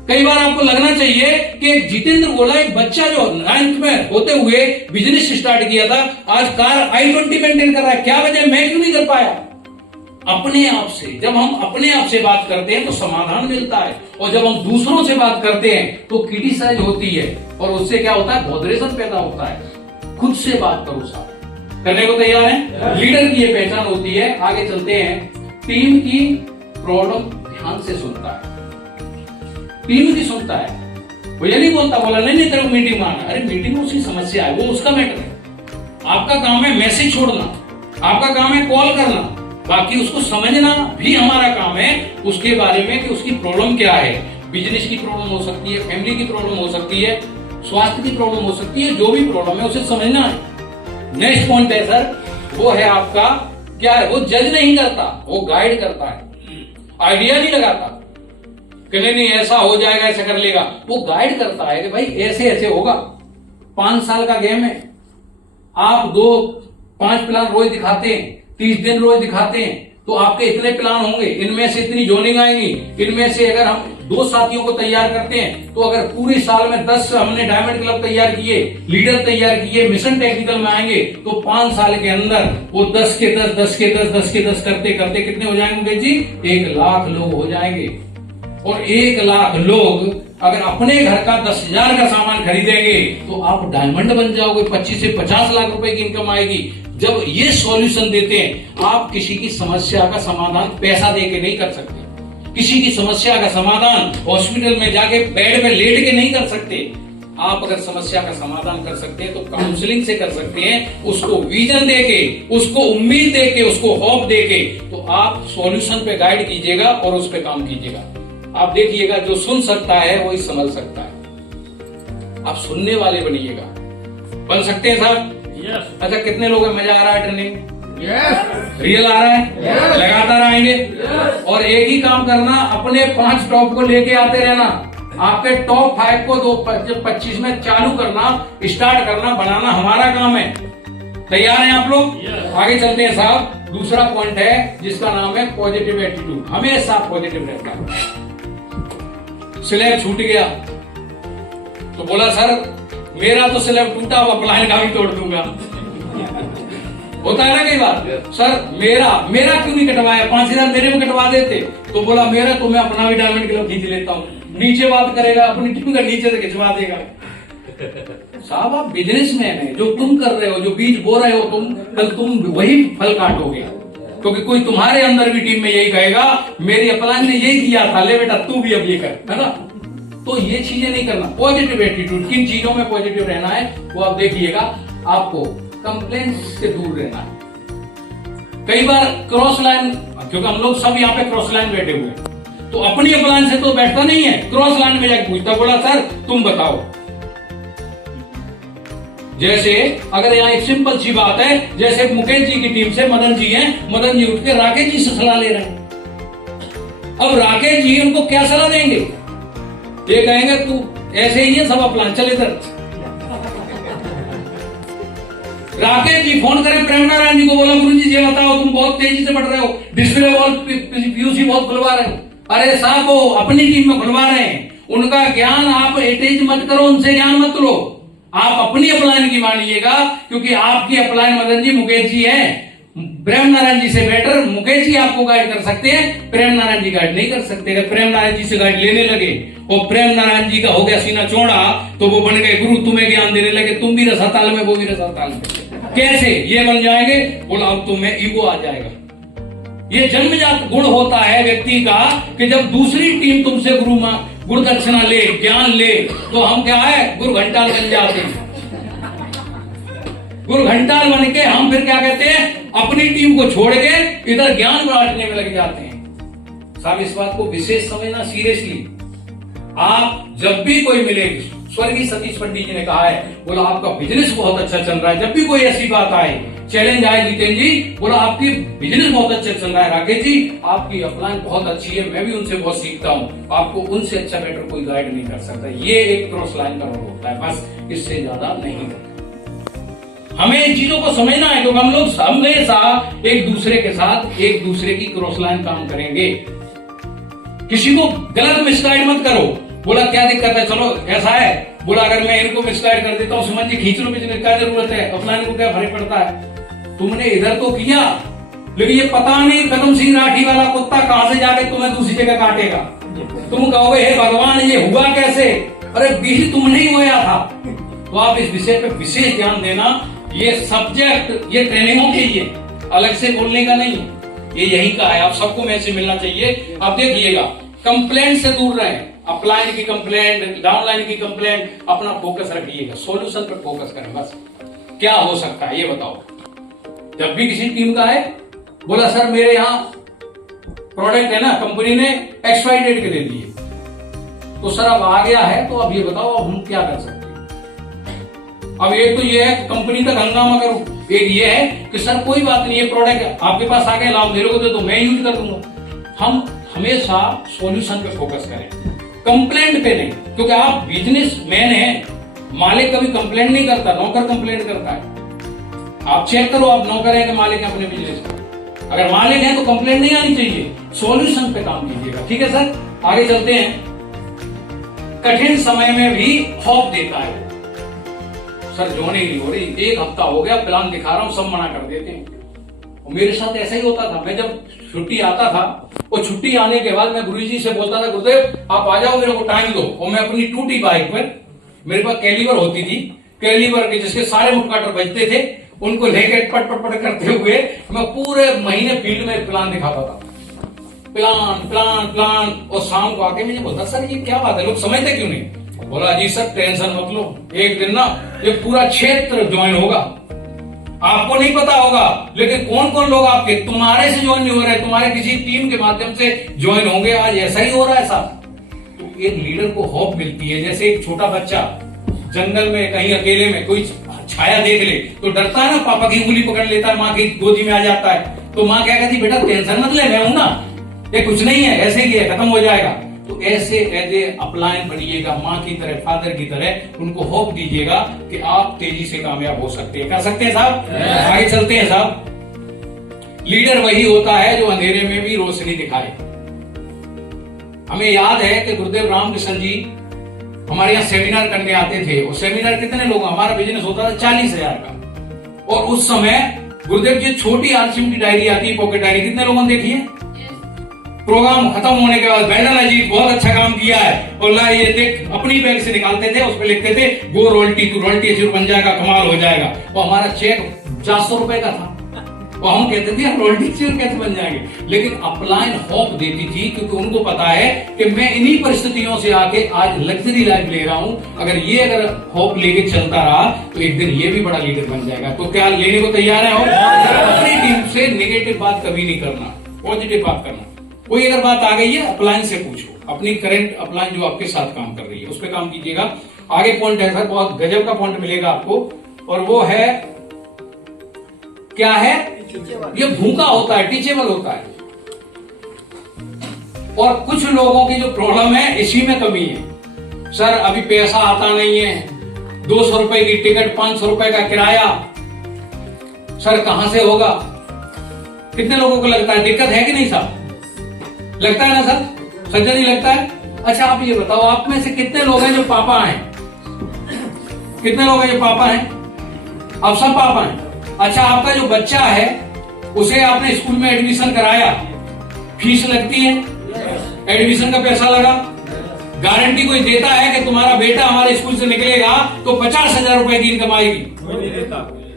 कई बार आपको लगना चाहिए कि जितेंद्र गोला, एक बच्चा जो 9th में होते हुए बिजनेस स्टार्ट किया था, आज कार i20 मेंटेन कर रहा है, क्या वजह, मैं क्यों नहीं कर पाया। अपने आप से, जब हम अपने आप से बात करते हैं तो समाधान मिलता है, और जब हम दूसरों से बात करते हैं तो क्रिटिसाइज होती है, और उससे क्या होता है, बॉदरेशन पैदा होता है। खुद से बात करो साहब। करने को तैयार हैं? लीडर की ये पहचान होती है। आगे चलते हैं। टीम की प्रॉब्लम ध्यान से सुनता है, टीम की सुनता है। वो ये नहीं बोलता, बोला नहीं तेरे को मीटिंग में आना। अरे मीटिंग में उसकी समस्या है, वो उसका मैटर है। आपका काम है मैसेज छोड़ना, आपका काम है कॉल करना, बाकी उसको समझना भी हमारा काम है, उसके बारे में कि उसकी प्रॉब्लम क्या है। बिजनेस की प्रॉब्लम हो सकती है, फैमिली की प्रॉब्लम हो सकती है, स्वास्थ्य की प्रॉब्लम हो सकती है, जो भी प्रॉब्लम है उसे समझना है। नेक्स्ट पॉइंट है सर, वो है आपका क्या है, वो जज नहीं करता, वो गाइड करता है। आइडिया नहीं लगाता कि नहीं ऐसा हो जाएगा, ऐसा कर लेगा। वो गाइड करता है कि भाई ऐसे ऐसे होगा। 5 साल का गेम है, आप 5 प्लान रोज दिखाते हैं, 30 दिन रोज दिखाते हैं, तो आपके इतने प्लान होंगे, इनमें से इतनी जोनिंग आएंगी। इनमें से अगर हम 2 साथियों को तैयार करते हैं तो अगर पूरे साल में 10 हमने डायमंड क्लब तैयार किए, लीडर तैयार किए, मिशन टेक्निकल में आएंगे, तो 5 साल के अंदर वो 10 के 10 10 के 10 10 के 10 करते करते कितने हो जाएंगे जी? 1 लाख लोग हो जाएंगे। और 1 लाख लोग अगर अपने घर का 10,000 का सामान खरीदेंगे तो आप डायमंड बन जाओगे, 25 से 50 लाख रुपए की इनकम आएगी। जब ये सॉल्यूशन देते हैं, आप किसी की समस्या का समाधान पैसा देके नहीं कर सकते, किसी की समस्या का समाधान हॉस्पिटल में जाके बेड पे लेट के नहीं कर सकते। आप अगर समस्या का समाधान कर सकते हैं तो काउंसलिंग से कर सकते हैं, उसको विजन देके, उसको उम्मीद देके, उसको होप देके, तो आप सॉल्यूशन पे गाइड कीजिएगा और उस पे काम कीजिएगा। आप देखिएगा जो सुन सकता है वही समझ सकता है। आप सुनने वाले बनिएगा। बन सकते हैं साहब? यस। अच्छा, कितने लोग हैं? मजा आ रहा है ट्रेनिंग? यस। रियल आ रहा है? Yes. लगातार आएंगे। Yes. और एक ही काम करना, अपने 5 टॉप को लेके आते रहना। आपके टॉप 5 को 2025 में चालू करना, स्टार्ट करना, बनाना हमारा काम है। तैयार हैं आप लोग? Yes. आगे चलते हैं साहब। दूसरा पॉइंट है जिसका नाम है पॉजिटिव एटीट्यूड। हमेशा पॉजिटिव रहता है। स्लैब छूट गया तो बोला सर मेरा तो स्लैब टूटा हुआ, प्लान का भी तोड़ दूंगा। होता है ना कई बार, सर मेरा क्यों नहीं कटवाया, 5,000 मेरे में कटवा देते। तो बोला मेरा तो मैं अपना भी डायमंड क्लब खींच लेता हूँ। नीचे बात करेगा, अपनी टीम का नीचे से खिंचवा देगा। साहब आप बिजनेसमैन है, जो तुम कर रहे हो, जो बीज बो रहे हो तुम, कल तुम वही फल काटोगे। क्योंकि कोई तुम्हारे अंदर भी टीम में यही कहेगा मेरी अपलाइन ने यही किया था, ले बेटा तू भी अब ये कर, है ना। तो ये चीजें नहीं करना। पॉजिटिव एटीट्यूड, किन चीजों में पॉजिटिव रहना है वो आप देखिएगा। आपको कंप्लेंट से दूर रहना है। कई बार क्रॉस लाइन, क्योंकि हम लोग सब यहाँ पे क्रॉस लाइन बैठे हुए हैं, तो अपनी अपलाइन से तो बैठता नहीं है, क्रॉस लाइन में जाकर पूछता, बोला सर तुम बताओ। जैसे अगर यहाँ एक सिंपल सी बात है, जैसे मुकेश जी की टीम से मदन जी हैं, मदन जी उठ के राकेश जी से सलाह ले रहे हैं। अब राकेश जी उनको क्या सलाह देंगे? ये कहेंगे तू ऐसे ही है, सब अपना चल इधर। राकेश जी फोन करें प्रेम नारायण जी को, बोला गुरु जी ये बताओ तुम बहुत तेजी से बढ़ रहे हो, डिस्प्ले वॉल पीयूसी बहुत खुलवा रहे हो। अरे साहब वो अपनी टीम में खुलवा रहे हैं, उनका ज्ञान आप अटैच मत करो, उनसे ज्ञान मत लो, आप अपनी अपलाइन की मानिएगा। क्योंकि आपकी अपलाइन मदन जी मुकेश जी है, प्रेम नारायण जी से बेटर मुकेश जी आपको गाइड कर सकते हैं, प्रेम नारायण जी गाइड नहीं कर सकते। अगर प्रेम नारायण जी से गाइड लेने लगे और प्रेम नारायण जी का हो गया सीना चौड़ा, तो वो बन गए गुरु, तुम्हें ज्ञान देने लगे, तुम भी रसाताल में वो भी रसाताल में। कैसे ये बन जाएंगे? बोला अब तुम्हें ईगो आ जाएगा। ये जन्मजात गुण होता है व्यक्ति का कि जब दूसरी टीम तुमसे गुरु दक्षिणा ले, ज्ञान ले, तो हम क्या है, गुरु घंटाल बन जाते हैं। गुरु घंटाल बन के हम फिर क्या कहते हैं, अपनी टीम को छोड़ के इधर ज्ञान बांटने में लग जाते हैं। साहब इस बात को विशेष समझना, सीरियसली। आप जब भी कोई मिले, स्वर्गीय सतीश पंडित जी ने कहा है, बोला आपका बिजनेस बहुत अच्छा चल रहा है। जब भी कोई ऐसी बात आए, चैलेंज आए जितेंद्र जी, बोला आपकी बिजनेस बहुत अच्छा चल रहा है, राकेश जी आपकी अपलाइन बहुत अच्छी है, मैं भी उनसे बहुत सीखता हूँ, आपको उनसे अच्छा बेटर कोई गाइड नहीं कर सकता। ये एक क्रॉस लाइन का रोल होता है, बस इससे ज्यादा नहीं। हमें इन चीजों को समझना है, क्योंकि हम लोग हमेशा एक दूसरे के साथ एक दूसरे की क्रॉस लाइन काम करेंगे। किसी को गलत मिसगाइड मत करो। बोला क्या दिक्कत है, चलो ऐसा है, बोला अगर मैं इनको मिसगाइड कर देता हूँ, सुमन जी खींच लो, बिजनेस क्या जरूरत है, अपलाइन को क्या फर्क पड़ता है। तुमने इधर तो किया, लेकिन ये पता नहीं कदम सिंह राठी वाला कुत्ता कहां से जाके तुम्हें दूसरी जगह काटेगा। तुम कहोगे हे भगवान ये हुआ कैसे, अरे बीच तुमने ही होया था। तो आप इस विषय पे विशेष ध्यान देना। ये सब्जेक्ट ये ट्रेनिंगों के लिए अलग से बोलने का नहीं है, ये यही का है, आप सबको मैं से मिलना चाहिए। आप देखिएगा कंप्लेंट से दूर रहें, अपलाइन की कंप्लेंट, डाउनलाइन की कंप्लेंट, अपना फोकस रखिएगा, सॉल्यूशन पे फोकस करें। बस क्या हो सकता है ये बताओ। जब भी किसी टीम का है, बोला सर मेरे यहाँ प्रोडक्ट है ना, कंपनी ने XY डेट के दे दिए, तो सर अब आ गया है, तो अब ये बताओ अब हम क्या कर सकते हैं। अब एक तो ये है कंपनी तक हंगामा करो, एक ये है कि सर कोई बात नहीं, ये प्रोडक्ट आपके पास आ गया, लाओ मेरे को दे दो, मैं यूज कर दूंगा। हम हमेशा सॉल्यूशन पे फोकस करें, कंप्लेंट पे नहीं। क्योंकि आप बिजनेस मैन हैं, मालिक कभी कंप्लेंट नहीं करता, नौकर कंप्लेंट करता है। आप चेक करो, आप नौकर हैं कि मालिक है अपने बिजनेस का। अगर मालिक है तो कंप्लेंट नहीं आनी चाहिए, सॉल्यूशन पे काम कीजिएगा। ठीक है सर, आगे चलते हैं। कठिन समय में भी होप देता है। सर जोड़ने नहीं हो रही, 1 हफ्ता हो गया प्लान दिखा रहा हूं, सब मना कर देते हैं। और मेरे साथ ऐसा ही होता था, मैं जब छुट्टी आता था और छुट्टी आने के बाद मैं गुरुजी से बोलता था, गुरुदेव आप आ जाओ, मेरे को टाइम दो। और मैं अपनी टूटी बाइक पर, मेरे पास कैलिबर होती थी, कैलिबर के जिसके सारे मुटकाटर बजते थे, उनको लेकर पट पट पट करते हुए मैं पूरे महीने फील्ड में प्लान दिखाता था। Plan plan plan. और शाम को आके मुझे बोलता, सर ये क्या बात है, लोग समझते क्यों नहीं? बोला, जी सर टेंशन मत लो, एक दिन ना ये पूरा क्षेत्र ज्वाइन होगा, आपको नहीं पता होगा लेकिन कौन कौन लोग आपके तुम्हारे से ज्वाइन नहीं हो रहे, तुम्हारे किसी टीम के माध्यम से ज्वाइन होंगे। आज ऐसा ही हो रहा है साहब। तो एक लीडर को होप मिलती है। जैसे एक छोटा बच्चा जंगल में कहीं अकेले में कोई छाया देख ले तो डरता है ना, पापा की उंगली पकड़ लेता है, माँ की गोदी में आ जाता है। तो माँ क्या कहती, बेटा टेंशन मत ले, मैं हूं ना, ये कुछ नहीं है, ऐसे ही है, खत्म हो जाएगा। तो ऐसे एज ए अपलायन बनिएगा, माँ की तरह, फादर की तरह उनको होप दीजिएगा कि आप तेजी से कामयाब हो सकते हैं। कर सकते हैं साहब, आगे चलते हैं साहब। लीडर वही होता है जो अंधेरे में भी रोशनी दिखाए। हमें याद है कि गुरुदेव रामकृष्ण जी हमारे यहाँ सेमिनार करने आते थे। और सेमिनार कितने लोग, हमारा बिजनेस होता था 40,000 का। और उस समय गुरुदेव जी छोटी आरसीएम की डायरी आती है, पॉकेट डायरी, कितने लोगों ने देखी है? प्रोग्राम खत्म होने के बाद बैनर जी बहुत अच्छा काम किया है, और ला ये देख, अपनी बैग से निकालते थे, उस पर लिखते थे गो रॉयल्टी, तू रॉयल्टी अचीव बन जाएगा, कमाल हो जाएगा। और हमारा चेक 400 रुपए का था, और हम कहते थे हम रॉयल्टी अचीव कैसे बन जाएंगे। लेकिन अपलाइन होप देती थी, क्योंकि उनको पता है कि मैं इन्हीं परिस्थितियों से आके आज लग्जरी लाइफ ले रहा हूं। अगर होप लेके चलता रहा तो एक दिन ये भी बड़ा लीडर बन जाएगा। तो क्या लेने को तैयार है? और अपनी टीम से नेगेटिव बात कभी नहीं करना, पॉजिटिव बात करना। कोई अगर बात आ गई है, अपलाइन से पूछो, अपनी करंट अपलाइन जो आपके साथ काम कर रही है उस पर काम कीजिएगा। आगे पॉइंट है सर, बहुत गजब का पॉइंट मिलेगा आपको, और वो है क्या है? ये भूखा होता है, टीचेबल होता है। और कुछ लोगों की जो प्रॉब्लम है इसी में कमी है। सर अभी पैसा आता नहीं है, 200 रुपए की टिकट, 500 रुपए का किराया, सर कहां से होगा? कितने लोगों को लगता है दिक्कत है कि नहीं साहब? लगता है ना सर? सज्जन जी लगता है? अच्छा आप ये बताओ, आप में से कितने लोग हैं जो पापा हैं? कितने लोग हैं जो पापा हैं? आप सब पापा हैं। अच्छा आपका जो बच्चा है उसे आपने स्कूल में एडमिशन कराया, फीस लगती है, एडमिशन का पैसा लगा, गारंटी कोई देता है कि तुम्हारा बेटा हमारे स्कूल से निकलेगा तो 50,000 रुपए की इनकम आएगी?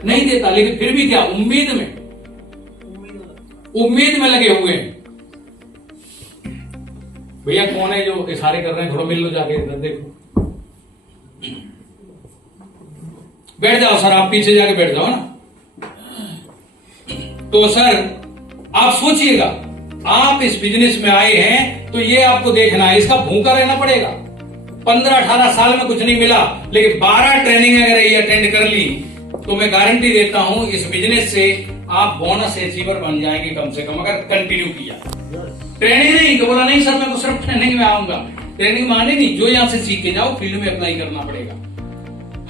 नहीं देता। लेकिन फिर भी क्या, उम्मीद में लगे हुए हैं। भैया कौन है जो इशारे कर रहे हैं? थोड़ा मिल लो जाके, इधर देखो, बैठ जाओ सर, आप पीछे जाके बैठ जाओ ना। तो सर आप सोचिएगा, आप इस बिजनेस में आए हैं तो ये आपको देखना है, इसका भूखा रहना पड़ेगा। 15-18 साल में कुछ नहीं मिला, लेकिन 12 ट्रेनिंग अगर ये अटेंड कर ली तो मैं गारंटी देता हूं इस बिजनेस से आप बोनस अचीवर बन जाएंगे कम से कम, अगर कंटिन्यू किया। ट्रेनिंग नहीं तो बोला नहीं सर मैं तो सिर्फ ट्रेनिंग में आऊंगा, ट्रेनिंग में आने नहीं, जो यहां से सीख के जाओ फील्ड में अप्लाई करना पड़ेगा।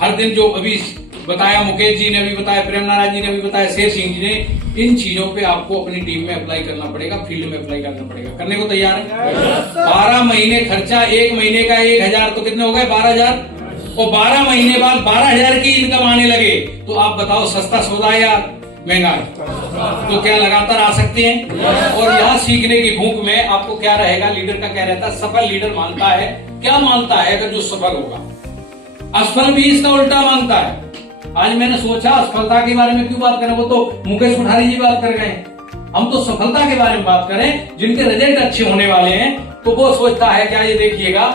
हर दिन जो अभी बताया मुकेश जी ने भी बताया, प्रेम नारायण जी ने भी बताया, शेर सिंह जी ने, इन चीजों पे आपको अपनी टीम में अप्लाई करना पड़ेगा, फील्ड में अप्लाई करना पड़ेगा। करने को तैयार है? 12 महीने खर्चा, 1 महीने का 1,000 तो कितने हो गए? 12,000। और 12 महीने बाद 12,000 की इनकम आने लगे तो आप बताओ सस्ता सौदा है या महंगा है? तो क्या लगातार आ सकते हैं? और यहाँ सीखने की भूख में आपको क्या रहेगा, लीडर का क्या रहता है? सफल लीडर मानता है, क्या मानता है अगर जो सफल होगा, असफल भी इसका उल्टा मानता है। आज मैंने सोचा असफलता के बारे में क्यों बात करें, वो तो मुकेश कोठारी जी बात कर गए, हम तो सफलता के बारे में बात करें, जिनके रिजल्ट अच्छे होने वाले हैं। तो वो सोचता है क्या, ये देखिएगा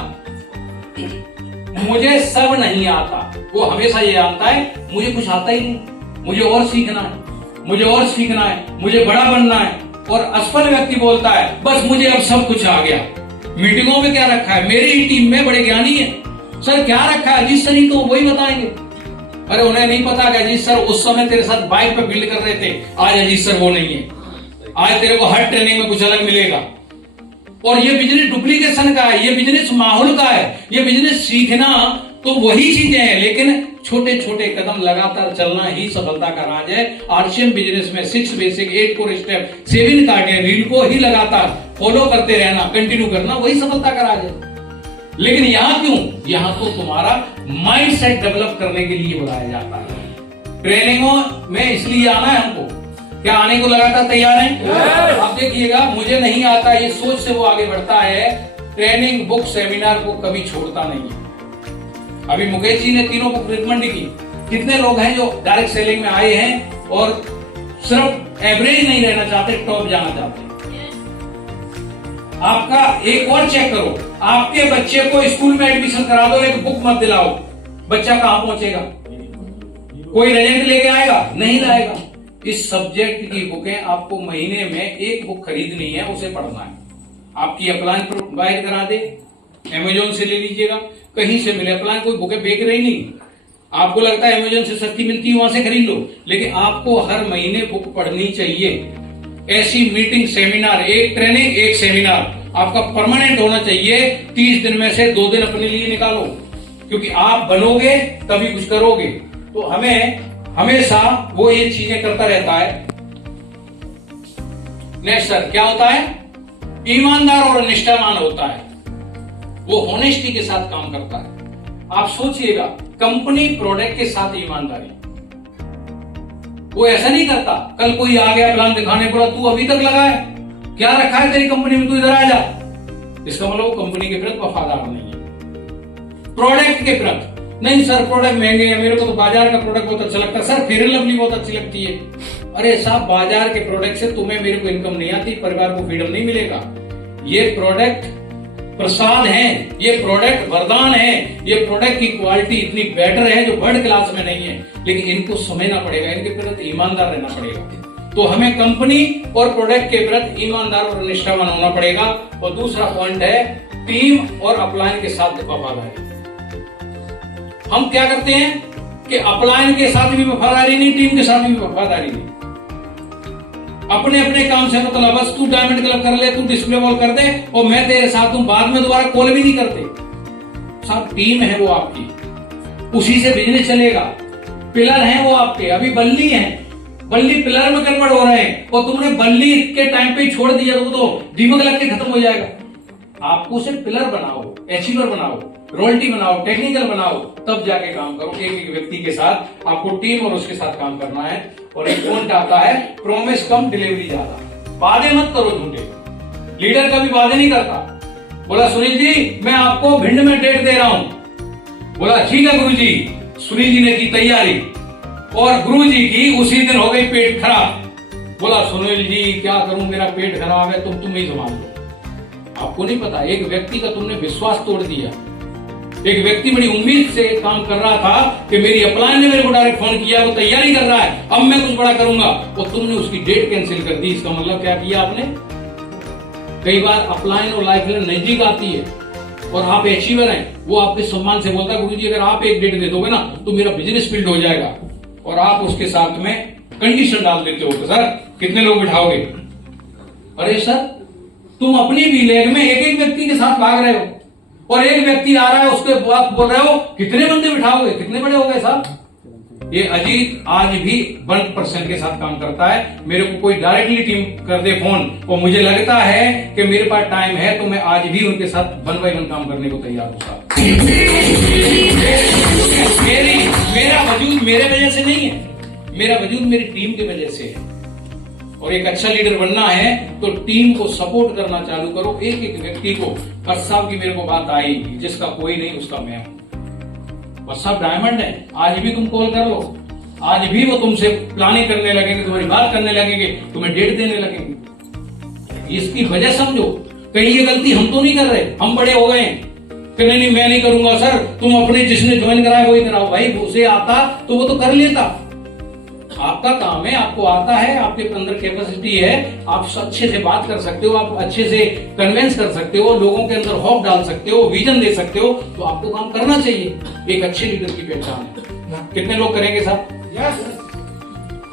मुझे सब नहीं आता, वो हमेशा ये आता है मुझे कुछ आता ही नहीं, मुझे और सीखना है, मुझे और सीखना है, मुझे बड़ा बनना है। और असफल व्यक्ति बोलता है बस मुझे अब सब कुछ आ गया। मीटिंगों में क्या रखा है? मेरी ही टीम में बड़े ज्ञानी है। सर क्या रखा है? अजीत सर ही तो वही बताएंगे। अरे उन्हें नहीं पता कि अजीत सर उस समय तेरे साथ बाइक पे बिल्ड कर रहे थे, आज अजीत सर वो नहीं है। आज तेरे को हर ट्रेनिंग में कुछ अलग मिलेगा। और ये बिजनेस डुप्लीकेशन का है, ये बिजनेस माहौल का है, ये बिजनेस सीखना तो वही चीजें हैं, लेकिन छोटे छोटे कदम लगातार चलना ही सफलता का राज है। आरसीएम बिजनेस में 6 basic 8 core step 7 card reel को ही लगातार फॉलो करते रहना, कंटिन्यू करना, वही सफलता का राज है। लेकिन यहां क्यों? यहां तो तुम्हारा माइंड सेट डेवलप करने के लिए बुलाया जाता है। ट्रेनिंगों में इसलिए आना है हमको क्या आने को लगातार तैयार हैं? अब देखिएगा, मुझे नहीं आता, ये सोच से वो आगे बढ़ता है। ट्रेनिंग बुक सेमिनार को कभी छोड़ता नहीं है। अभी मुकेश जी ने तीनों बुक रिकमेंड की। कितने लोग हैं जो डायरेक्ट सेलिंग में आए हैं और सिर्फ एवरेज नहीं रहना चाहते, टॉप जाना चाहते हैं। आपका एक और चेक करो, आपके बच्चे को स्कूल में एडमिशन करा दो, एक बुक मत दिलाओ, बच्चा कहां पहुंचेगा? कोई रिजल्ट लेके आएगा? नहीं लाएगा। इस सब्जेक्ट की बुकें आपको महीने में एक बुक खरीदनी है, उसे पढ़ना है। आपकी अपलाइन प्रोवाइड करा दे, अमेजोन से ले लीजिएगा, कहीं से मिले अपलाइन, कोई बुकें बेच रही नहीं। आपको लगता है अमेजोन से सस्ती मिलती है, वहां से खरीद लो, लेकिन आपको हर महीने बुक पढ़नी चाहिए। ऐसी मीटिंग, सेमिनार, एक ट्रेनिंग एक सेमिनार आपका परमानेंट होना चाहिए। 30 दिन में से 2 दिन अपने लिए निकालो, क्योंकि आप बनोगे तभी कुछ करोगे। तो हमें हमेशा वो ये चीजें करता रहता है। नेक्स्ट सर, क्या होता है? ईमानदार और निष्ठावान होता है, वो होनेस्टी के साथ काम करता है। आप सोचिएगा, कंपनी प्रोडक्ट के साथ ईमानदारी, वो ऐसा नहीं करता। कल कोई आ गया प्लान दिखाने पड़ा, तू अभी तक लगा है, क्या रखा है तेरी कंपनी में, तू इधर आ जा। इसका मतलब वो कंपनी के प्रति वफादार नहीं है। प्रोडक्ट के प्रति, नहीं सर प्रोडक्ट महंगे हैं, मेरे को तो बाजार का प्रोडक्ट बहुत अच्छा लगता है, सर फेयर एंड लवली बहुत अच्छी लगती है। अरे साहब, बाजार के प्रोडक्ट से तुम्हें मेरे को इनकम नहीं आती, परिवार को फ्रीडम नहीं मिलेगा। ये प्रोडक्ट प्रसाद है, ये प्रोडक्ट वरदान है, ये प्रोडक्ट की क्वालिटी इतनी बेटर है जो वर्ल्ड क्लास में नहीं है, लेकिन इनको समझना पड़ेगा, इनके प्रति ईमानदार रहना पड़ेगा। तो हमें कंपनी और प्रोडक्ट के प्रति ईमानदार और निष्ठावान होना पड़ेगा। और दूसरा पॉइंट है टीम और अपलाइन के साथ वफादारी। हम क्या करते हैं कि अपलाइन के साथ भी वफादारी नहीं, टीम के साथ भी वफादारी नहीं। अपने अपने काम से मतलब, बस तू डायमंड क्लब कर ले, तू डिस्प्ले वॉल कर दे और मैं तेरे साथ हूं, बाद में दोबारा कॉल भी नहीं करते। साहब टीम है वो आपकी, उसी से बिजनेस चलेगा। पिलर हैं वो आपके, अभी बल्ली हैं, बल्ली पिलर में कन्वर्ट हो रहे हैं और तुमने बल्ली के टाइम पे छोड़ दिया तो दीमक लग के खत्म हो जाएगा। आपको उसे पिलर बनाओ, अचीवर बनाओ, रॉयल्टी बनाओ, टेक्निकल बनाओ, तब जाके काम करो। एक एक व्यक्ति के साथ आपको टीम और उसके साथ काम करना है। और एक पॉइंट आता है प्रॉमिस कम डिलीवरी ज्यादा। वादे मत करो झूठे, लीडर कभी वादे नहीं करता। बोला सुनील जी मैं आपको भिंड में डेट दे रहा हूं, बोला ठीक है गुरु जी। सुनील जी ने की तैयारी और गुरु जी की उसी दिन हो गई पेट खराब। बोला सुनील जी क्या करूं, मेरा पेट खराब है, तुम ही संभाल लो। आपको नहीं पता, एक व्यक्ति का तुमने विश्वास तोड़ दिया। एक व्यक्ति बड़ी उम्मीद से काम कर रहा था कि मेरी अपलाइन ने मेरे को डायरेक्ट फोन किया, वो तैयारी कर रहा है, अब मैं कुछ बड़ा करूंगा, और तुमने उसकी डेट कैंसिल कर दी। इसका मतलब क्या किया आपने? कई बार अपलाइन और लाइफलाइन नजदीक आती है और आप अचीवर हैं, वो आपके सम्मान से बोलता है गुरु जी अगर आप एक डेट दे दोगे ना तो मेरा बिजनेस फील्ड हो जाएगा, और आप उसके साथ में कंडीशन डाल देते हो कि सर कितने लोग बिठाओगे। अरे सर तुम अपनी भी लेग में एक एक व्यक्ति के साथ भाग रहे हो और एक व्यक्ति आ रहा है उसके बाद बोल रहे हो कितने बंदे बिठाओगे, कितने बड़े हो गए साहब। ये अजीत आज भी 1% के साथ काम करता है। मेरे को कोई डायरेक्टली टीम कर दे फोन और मुझे लगता है कि मेरे पास टाइम है तो मैं आज भी उनके साथ 1 by 1 काम करने को तैयार हूं साहब। मेरा वजूद मेरे वजह से नहीं है, मेरा वजूद मेरी टीम की वजह से है। और एक अच्छा लीडर बनना है तो टीम को सपोर्ट करना चालू करो, एक एक व्यक्ति को। बस साहब की मेरे को बात आई, जिसका कोई नहीं उसका मैं हूं। बस साहब डायमंड है, आज भी तुम कॉल कर लो, आज भी वो तुमसे प्लानिंग करने लगेंगे, तुम्हारी बात करने लगेंगे, तुम्हें डेट देने लगेंगे। इसकी वजह समझो, कहीं ये गलती हम तो नहीं कर रहे, हम बड़े हो गए हैं कि नहीं मैं नहीं करूंगा सर, तुम अपने जिसने ज्वाइन कराया वही कराओ। भाई उसे आता तो वो तो कर लेता, आपका काम है, आपको आता है, आपके अंदर कैपेसिटी है, आप अच्छे से बात कर सकते हो, आप अच्छे से कन्विंस कर सकते हो, लोगों के अंदर होप डाल सकते हो, विजन दे सकते हो, तो आपको काम करना चाहिए। एक अच्छे लीडर की पहचान है। कितने लोग करेंगे साहब?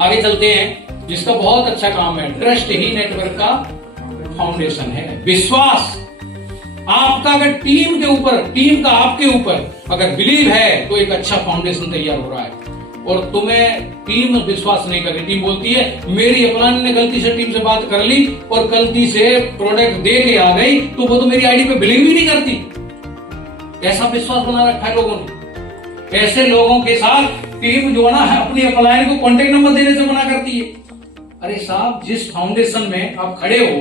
आगे चलते हैं, जिसका बहुत अच्छा काम है, ट्रस्ट ही नेटवर्क का फाउंडेशन है। विश्वास आपका अगर टीम के ऊपर, टीम का आपके ऊपर अगर बिलीव है तो एक अच्छा फाउंडेशन तैयार हो रहा है। और तुम्हें टीम विश्वास नहीं कर रही, टीम बोलती है मेरी अपलाइन ने गलती से टीम से बात कर ली और गलती से प्रोडक्ट दे के आ गई तो वो तो मेरी आईडी पे बिलिंग भी नहीं करती। ऐसा विश्वास बना रखा है लोगों ने। ऐसे लोगों के साथ टीम जो है ना अपनी अपलाइन को कॉन्टेक्ट नंबर देने से मना करती है। अरे साहब, जिस फाउंडेशन में आप खड़े हो,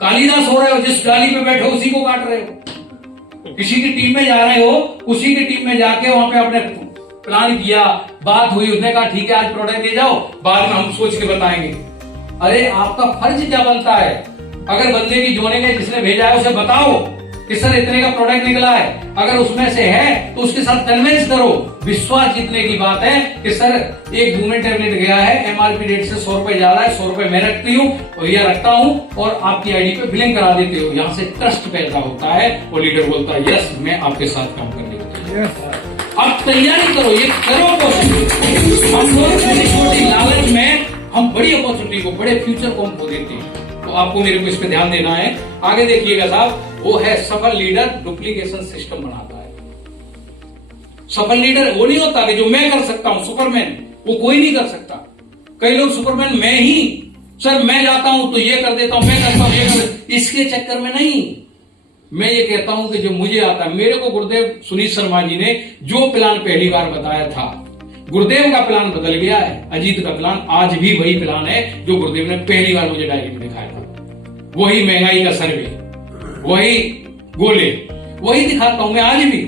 कालिदास हो रहे हो, जिस डाली पे बैठे हो उसी को काट रहे हो। किसी की टीम में जा रहे हो, उसी की टीम में जाके वहां पे आपने प्लान किया, बात हुई, उसने कहा ठीक है आज प्रोडक्ट ले जाओ, बाद में हम सोच के बताएंगे। अरे आपका फर्ज क्या बनता है, अगर बंदे की जोड़े ने जिसने भेजा है उसे बताओ कि सर इतने का प्रोडक्ट निकला है, अगर उसमें से है तो उसके साथ कन्विंस करो। विश्वास जीतने की बात है कि सर एक वुमेन टैबलेट गया है, एमआरपी रेट से 100 रुपए ज्यादा है, 100 रुपए मैं रखती हूँ और यह रखता हूँ, और आपकी आईडी पे बिलिंग करा देते हो। यहाँ से ट्रस्ट पैदा होता है और लीडर बोलता है यस मैं आपके साथ काम करने को तैयार। आप तैयारी करो, ये करो अपॉर्चुनिटी। हम लोग छोटी छोटी लालच में हम बड़ी अपॉर्चुनिटी को, बड़े फ्यूचर को हम खो देते हैं। तो आपको मेरे को इस पे ध्यान देना है। आगे देखिएगा साहब, वो है सफल लीडर डुप्लीकेशन सिस्टम बनाता है। सफल लीडर वो नहीं होता कि जो मैं कर सकता हूं, सुपरमैन, वो कोई नहीं कर सकता। कई लोग सुपरमैन मैं ही, सर मैं जाता हूं तो ये कर देता हूं, मैं करता हूं ये कर देता, इसके चक्कर में नहीं। मैं ये कहता हूं कि जो मुझे आता है, मेरे को गुरुदेव सुनील शर्मा जी ने जो प्लान पहली बार बताया था, गुरुदेव का प्लान बदल गया है, अजीत का प्लान आज भी वही प्लान है जो गुरुदेव ने पहली बार मुझे डायरी में दिखाया था। वही महंगाई का सर्वे, वही गोले, वही दिखाता हूं मैं आज भी।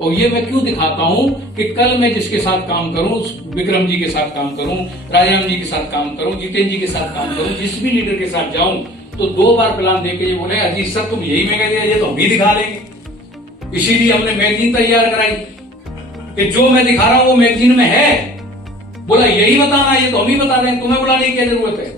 और ये मैं क्यों दिखाता हूं कि कल मैं जिसके साथ काम करूं, विक्रम जी के साथ काम करूं, राजाराम जी के साथ काम करूं, जितेंद्र जी के साथ काम करूं, जिस भी लीडर के साथ जाऊं तो 2 बार प्लान देके ये बोले अजीत सर तुम यही महंगाई दिया, ये तो हम भी दिखा देंगे। इसीलिए हमने मैगजीन तैयार कराई कि जो मैं दिखा रहा हूं वो मैगजीन में है। बोला यही बताना, ये तो हम ही बता रहे हैं, तुम्हें बुलाने की क्या जरूरत है।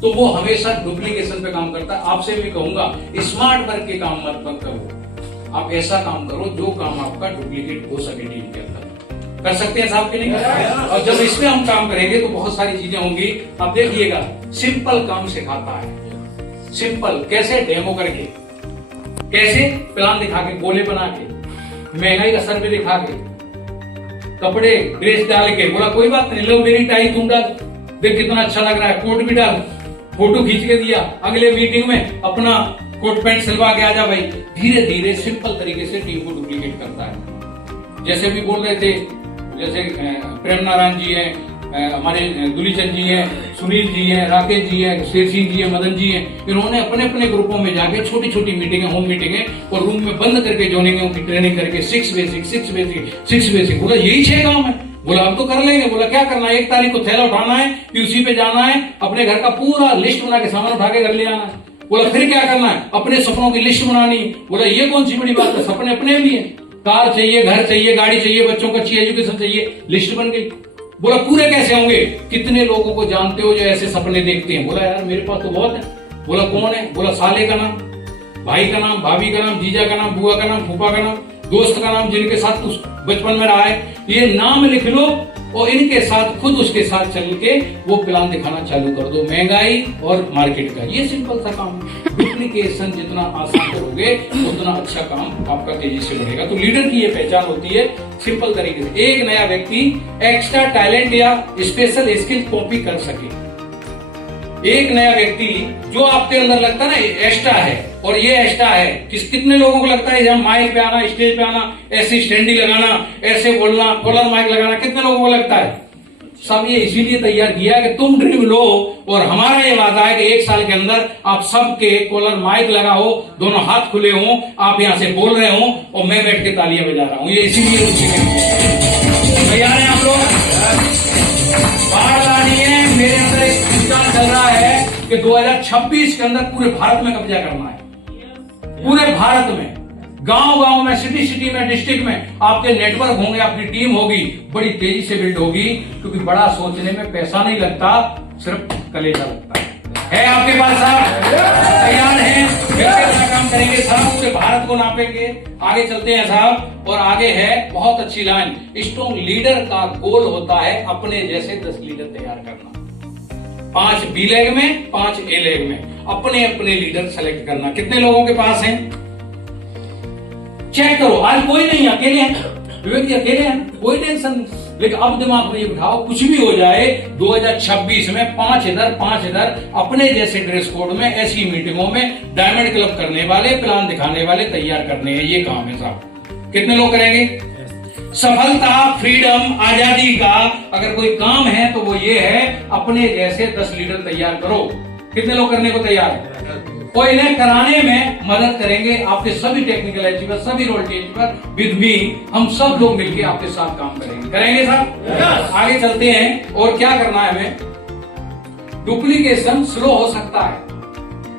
तो वो हमेशा डुप्लीकेशन पे काम करता है। आपसे भी कहूंगा स्मार्ट वर्क के काम मत करो, आप ऐसा काम करो जो काम आपका डुप्लीकेट हो सके टीम के अंदर। कर सकते हैं साहब के नहीं? और जब इसमें हम काम करेंगे तो बहुत सारी चीजें होंगी। आप देखिएगा, सिंपल काम सिखाता है। सिंपल कैसे? डेमो करके, कैसे? प्लान दिखा के, गोले बना के, महंगाई का सर्वे दिखा के, कपड़े ड्रेस डाल के, बोला कोई बात नहीं, लो मेरी टाई तुम डाल, देख कितना अच्छा लग रहा है, कोट भी डाल, फोटो खींच के दिया, अगले मीटिंग में अपना कोट पैंट सिलवा के आ जा भाई। धीरे धीरे सिंपल तरीके से टीम को डुप्लीकेट करता है। जैसे भी बोल रहे थे, जैसे प्रेम नारायण जी हैं, हमारे दुलीचंद जी हैं, सुनील जी हैं, राकेश जी हैं, शेर सिंह जी हैं, मदन जी हैं, इन्होंने अपने अपने ग्रुपों में जाके छोटी छोटी मीटिंगें, होम मीटिंगें और रूम में बंद करके जोड़ेंगे, उनकी ट्रेनिंग करके 6 बेसिक। बोला यही 6 काम है। बोला हम तो कर लेंगे। बोला क्या करना है? 1 तारीख को थैला उठाना है, पीयूसी पे जाना है, अपने घर का पूरा लिस्ट बना के सामान उठा के घर ले आना है। बोला फिर क्या करना है? अपने सपनों की लिस्ट बनानी। बोला ये कौन सी बड़ी बात है, सपने अपने भी है, कार चाहिए, घर चाहिए, गाड़ी चाहिए, बच्चों को अच्छी एजुकेशन चाहिए, लिस्ट बन गई। बोला पूरे कैसे होंगे? कितने लोगों को जानते हो जो ऐसे सपने देखते हैं? बोला यार मेरे पास तो बहुत है। बोला कौन है? बोला साले का नाम, भाई का नाम, भाभी का नाम, जीजा का नाम, बुआ का नाम, फूफा का नाम, दोस्त का नाम, जिनके साथ बचपन में रहा है, ये नाम लिख लो और इनके साथ खुद उसके साथ चल के वो प्लान दिखाना चालू कर दो, महंगाई और मार्केट का। ये सिंपल सा काम। डुप्लीकेशन जितना आसान करोगे उतना अच्छा काम आपका तेजी से बढ़ेगा। तो लीडर की ये पहचान होती है सिंपल तरीके से। एक नया व्यक्ति एक्स्ट्रा टैलेंट या स्पेशल स्किल कॉपी कर सके। एक नया व्यक्ति जो आपके अंदर लगता है ना एक्स्ट्रा है, और ये एक्स्ट्रा है, कितने लोगों को लगता है जब माइक पे आना, स्टेज पे आना, ऐसी स्टैंडी लगाना, ऐसे बोलना, कॉलर माइक लगाना, कितने लोगों को लगता है? सब ये इसीलिए तैयार किया है कि तुम ड्रीम लो, और हमारा ये वादा है कि 1 साल के अंदर आप सबके कॉलर माइक लगा हो, दोनों हाथ खुले हों, आप यहां से बोल रहे हों और मैं बैठ के तालियां बजा रहा हूं। ये इसीलिए तैयार है आप लोग? बाढ़ लानी है। मेरे अंदर एक विचार चल रहा है कि 2026 के अंदर पूरे भारत में कब्जा करना है। पूरे भारत में, गांव गांव में, सिटी सिटी में, डिस्ट्रिक्ट में आपके नेटवर्क होंगे, आपकी टीम होगी, बड़ी तेजी से बिल्ड होगी। क्योंकि बड़ा सोचने में पैसा नहीं लगता, सिर्फ कलेजा लगता है आपके पास साहब? तैयार है? मिलकर काम करेंगे साहब, पूरे भारत को नापेंगे। आगे चलते हैं साहब, और आगे है बहुत अच्छी लाइन। स्ट्रॉन्ग लीडर का गोल होता है अपने जैसे 10 लीडर तैयार करना। 5 बी लेग में, 5 ए लेग में अपने अपने लीडर सेलेक्ट करना। कितने लोगों के पास हैं? चेक करो। आज कोई नहीं, अकेले हैं विवेक जी, अकेले हैं, कोई टेंशन नहीं। लेकिन अब दिमाग में ये बिठाओ, कुछ भी हो जाए 2026 में 5 इधर अपने जैसे ड्रेस कोड में, ऐसी मीटिंगों में डायमंड क्लब करने वाले, प्लान दिखाने वाले तैयार करने हैं। ये काम है साहब। कितने लोग करेंगे? सफलता, फ्रीडम, आजादी का अगर कोई काम है तो वो ये है, अपने जैसे 10 लीडर तैयार करो। कितने लोग करने को तैयार है? और इन्हें कराने में मदद करेंगे आपके सभी टेक्निकल अचीवर, सभी रोल अचीवर विद मी, हम सब लोग मिलकर आपके साथ काम करेंगे साहब। आगे चलते हैं। और क्या करना है हमें? डुप्लीकेशन स्लो हो सकता है,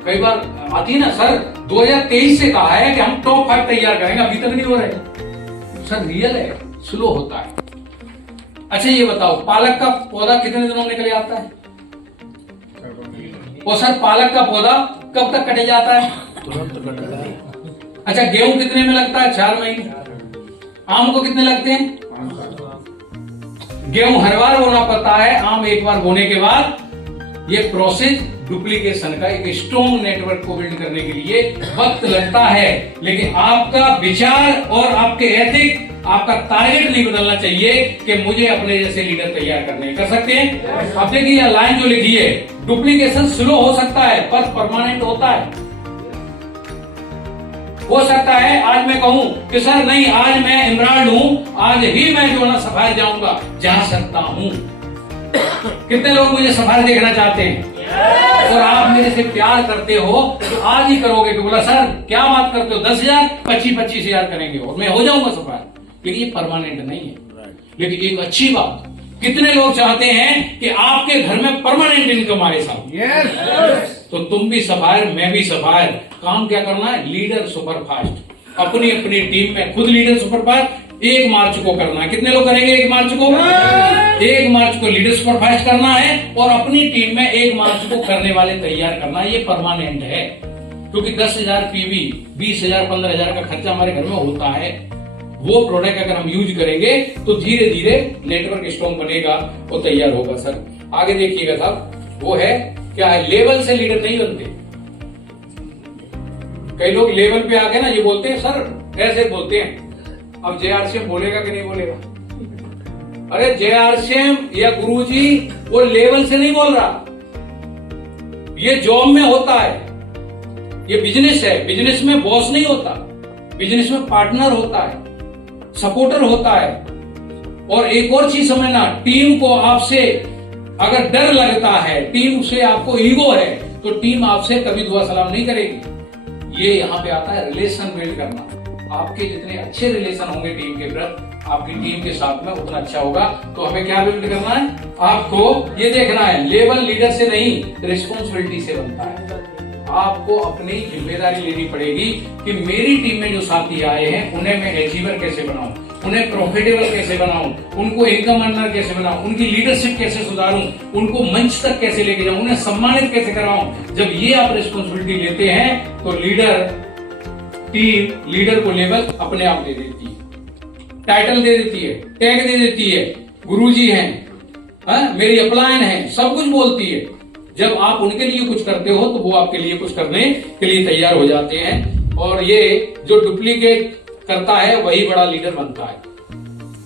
कई बार आती है ना, सर 2023 से कहा है कि हम टॉप 5 तैयार करेंगे, अभी तक नहीं हो रहे। सर रियल है, स्लो होता है। अच्छा ये बताओ, पालक का पौधा कितने दिनों में निकल आता है? और सर पालक का पौधा कब तक कटे जाता है? अच्छा गेहूं कितने में लगता है? 4 महीने। आम को कितने लगते हैं? गेहूं हर बार बोना पड़ता है, आम एक बार बोने के बाद। ये प्रोसेस डुप्लीकेशन का एक स्ट्रॉन्ग नेटवर्क को बिल्ड करने के लिए वक्त लगता है, लेकिन आपका विचार और आपके एथिक, आपका टारगेट नहीं बदलना चाहिए कि मुझे अपने जैसे लीडर तैयार करने। कर सकते हैं? अब देखिए यह लाइन जो लिखी है, डुप्लीकेशन स्लो हो सकता है पर परमानेंट होता है। हो सकता है आज मैं कहूं कि सर नहीं, आज मैं इमरान हूं, आज ही मैं जो ना सफायर जाऊंगा, जा सकता हूं। कितने लोग मुझे सफायर देखना चाहते हैं? और आप मेरे से प्यार करते हो तो आज ही करोगे। कि बोला सर क्या बात करते हो, 10,000, 25,000 करेंगे और मैं हो जाऊंगा सफायर। लेकिन ये परमानेंट नहीं है। लेकिन एक अच्छी बात, कितने लोग चाहते हैं कि आपके घर में परमानेंट इनकम आए साहब? तो तुम भी सफायर, मैं भी सफायर। काम क्या करना है? Leader superfast. अपनी अपनी टीम में खुद लीडर सुपरफास्ट 1 मार्च को करना है। कितने लोग करेंगे 1 मार्च को? 1 मार्च को लीडर सुपरफास्ट करना है और अपनी टीम में 1 मार्च को करने वाले तैयार करना है। ये परमानेंट है, क्योंकि 10,000 पीवी, 20,000, 15,000 का खर्चा हमारे घर में होता है। वो प्रोडक्ट अगर हम यूज करेंगे तो धीरे धीरे नेटवर्क स्ट्रॉन्ग बनेगा और तैयार होगा। सर आगे देखिएगा साहब, वो है क्या है? लेवल से लीडर नहीं बनते। कई लोग लेवल पे आके ना ये बोलते हैं, सर ऐसे बोलते हैं। अब जेआरसीएम बोलेगा कि नहीं बोलेगा? अरे जेआरसीएम या गुरुजी वो लेवल से नहीं बोल रहा, ये जॉब में होता है, ये बिजनेस है। बिजनेस में बॉस नहीं होता, बिजनेस में पार्टनर होता है, सपोर्टर होता है। और एक और चीज समझना, टीम को आपसे अगर डर लगता है, टीम से आपको ईगो है, तो टीम आपसे कभी दुआ सलाम नहीं करेगी। ये यहां पे आता है रिलेशन बिल्ड करना। आपके जितने अच्छे रिलेशन होंगे टीम के प्रति, आपकी टीम के साथ में उतना अच्छा होगा। तो हमें क्या बिल्ड करना है? आपको ये देखना है, लेवल लीडर से नहीं, रिस्पॉन्सिबिलिटी से बनता है। आपको अपनी जिम्मेदारी लेनी पड़ेगी कि मेरी टीम में जो साथी आए हैं उन्हें मैं अचीवर कैसे बनाऊं, उन्हें प्रॉफिटेबल कैसे बनाऊं, उनको इनकम अर्नर कैसे बनाऊं, उनकी लीडरशिप कैसे सुधारूं, उनको मंच तक कैसे लेके जाऊं, उन्हें सम्मानित कैसे कराऊं। जब ये आप रिस्पॉन्सिबिलिटी लेते हैं तो टीम लीडर को लेवल अपने आप दे देती है, टाइटल दे देती है, टैग दे देती है, गुरुजी हैं, मेरी अपलायन है, सब कुछ बोलती है। जब आप उनके लिए कुछ करते हो तो वो आपके लिए कुछ करने के लिए तैयार हो जाते हैं। और ये जो डुप्लीकेट करता है वही बड़ा लीडर बनता है।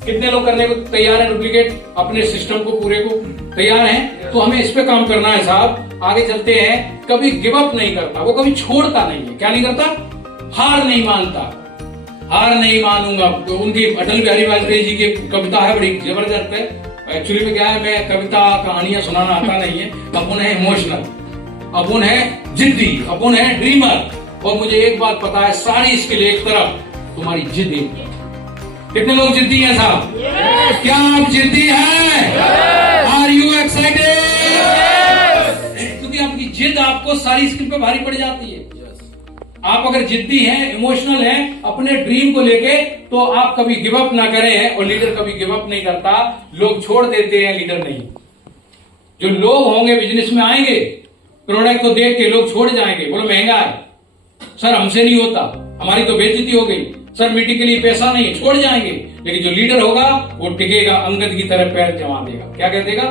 कितने लोग करने को तैयार हैं डुप्लीकेट? अपने सिस्टम को पूरे को तैयार हैं? तो हमें इस पे काम करना है साहब। आगे चलते हैं। कभी गिव अप नहीं करता, वो कभी छोड़ता नहीं है। क्या नहीं करता? हार नहीं मानता। हार नहीं मानूंगा, तो उनकी अटल बिहारी वाजपेयी जी की कविता है, बड़ी जबरदस्त है। एक्चुअली में क्या है, मैं कविता कहानियां सुनाना आता नहीं है। अपन है इमोशनल, अपन है जिद्दी, अपन है ड्रीमर। और मुझे एक बात पता है, सारी स्किल एक तरफ, तुम्हारी जिद एक तरफ। कितने लोग जिद्दी हैं साहब? क्या आप जिद्दी हैं? Are you excited? क्योंकि आपकी जिद आपको सारी स्किल पे भारी पड़ जाती है। आप अगर जिद्दी हैं, इमोशनल हैं अपने ड्रीम को लेके, तो आप कभी गिव अप ना करें। और लीडर कभी गिव अप नहीं करता, लोग छोड़ देते हैं, लीडर नहीं। जो लोग होंगे बिजनेस में आएंगे, प्रोडक्ट को देख के लोग छोड़ जाएंगे, बोलो महंगा है, सर हमसे नहीं होता, हमारी तो बेइज्जती हो गई, सर मीटिंग के लिए पैसा नहीं है, छोड़ जाएंगे। लेकिन जो लीडर होगा वो टिकेगा, अंगद की तरह पैर जमा देगा। क्या कह देगा?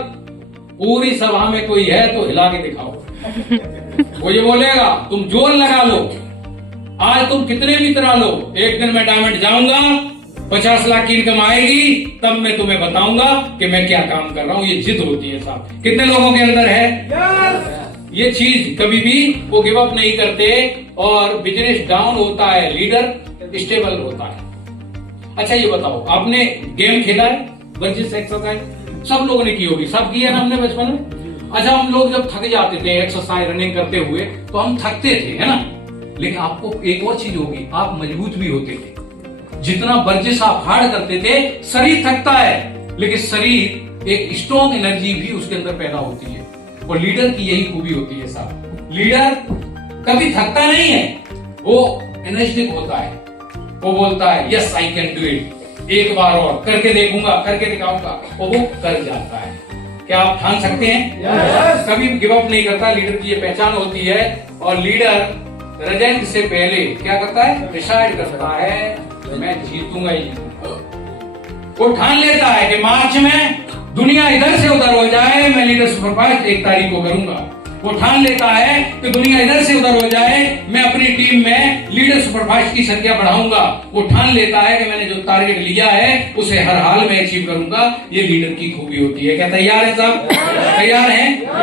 पूरी सभा में कोई है तो हिला के दिखाओ। वो ये बोलेगा, तुम जोर लगा लो, आज तुम कितने भी करा लो, एक दिन मैं डायमंड जाऊंगा, 50 लाख की इनकम आएगी, तब मैं तुम्हें बताऊंगा कि मैं क्या काम कर रहा हूं। ये जिद होती है साहब। कितने लोगों के अंदर है ये चीज? कभी भी वो गिव अप नहीं करते। और बिजनेस डाउन होता है, लीडर स्टेबल होता है। अच्छा ये बताओ, आपने गेम खेला है, वर्जिश एक्सरसाइज सब लोगों ने की होगी, सब की है ना हमने बचपन में। अच्छा हम लोग जब थक जाते थे एक्सरसाइज रनिंग करते हुए तो हम थकते थे, है ना, लेकिन आपको एक और चीज होगी, आप मजबूत भी होते थे। जितना वर्जिश आप हार्ड करते थे, शरीर थकता है लेकिन शरीर एक स्ट्रॉन्ग एनर्जी भी उसके अंदर पैदा होती है। और लीडर की यही खूबी होती है साहब, लीडर कभी थकता नहीं है, वो एनर्जेटिक होता है, वो बोलता है yes I can do it, एक बार और करके देखूंगा, करके दिखाऊंगा, और वो कर जाता है। क्या आप ठान सकते हैं? Yes. कभी गिव अप नहीं करता, लीडर की ये पहचान होती है। और लीडर रिजल्ट से पहले क्या करता है? डिसाइड करता है मैं जीतूंगा ही जीतूंगा। वो ठान लेता है कि मार्च में दुनिया इधर से उधर हो जाए, मैं लीडर सुपरफास्ट 1 तारीख को करूंगा। वो ठान लेता है कि दुनिया इधर से उधर हो जाए, मैं अपनी टीम में लीडर सुपरफास्ट की संख्या बढ़ाऊंगा। वो ठान लेता है कि मैंने जो टारगेट लिया है उसे हर हाल में अचीव करूंगा। ये लीडर की खूबी होती है। क्या तैयार है साहब? तैयार हैं?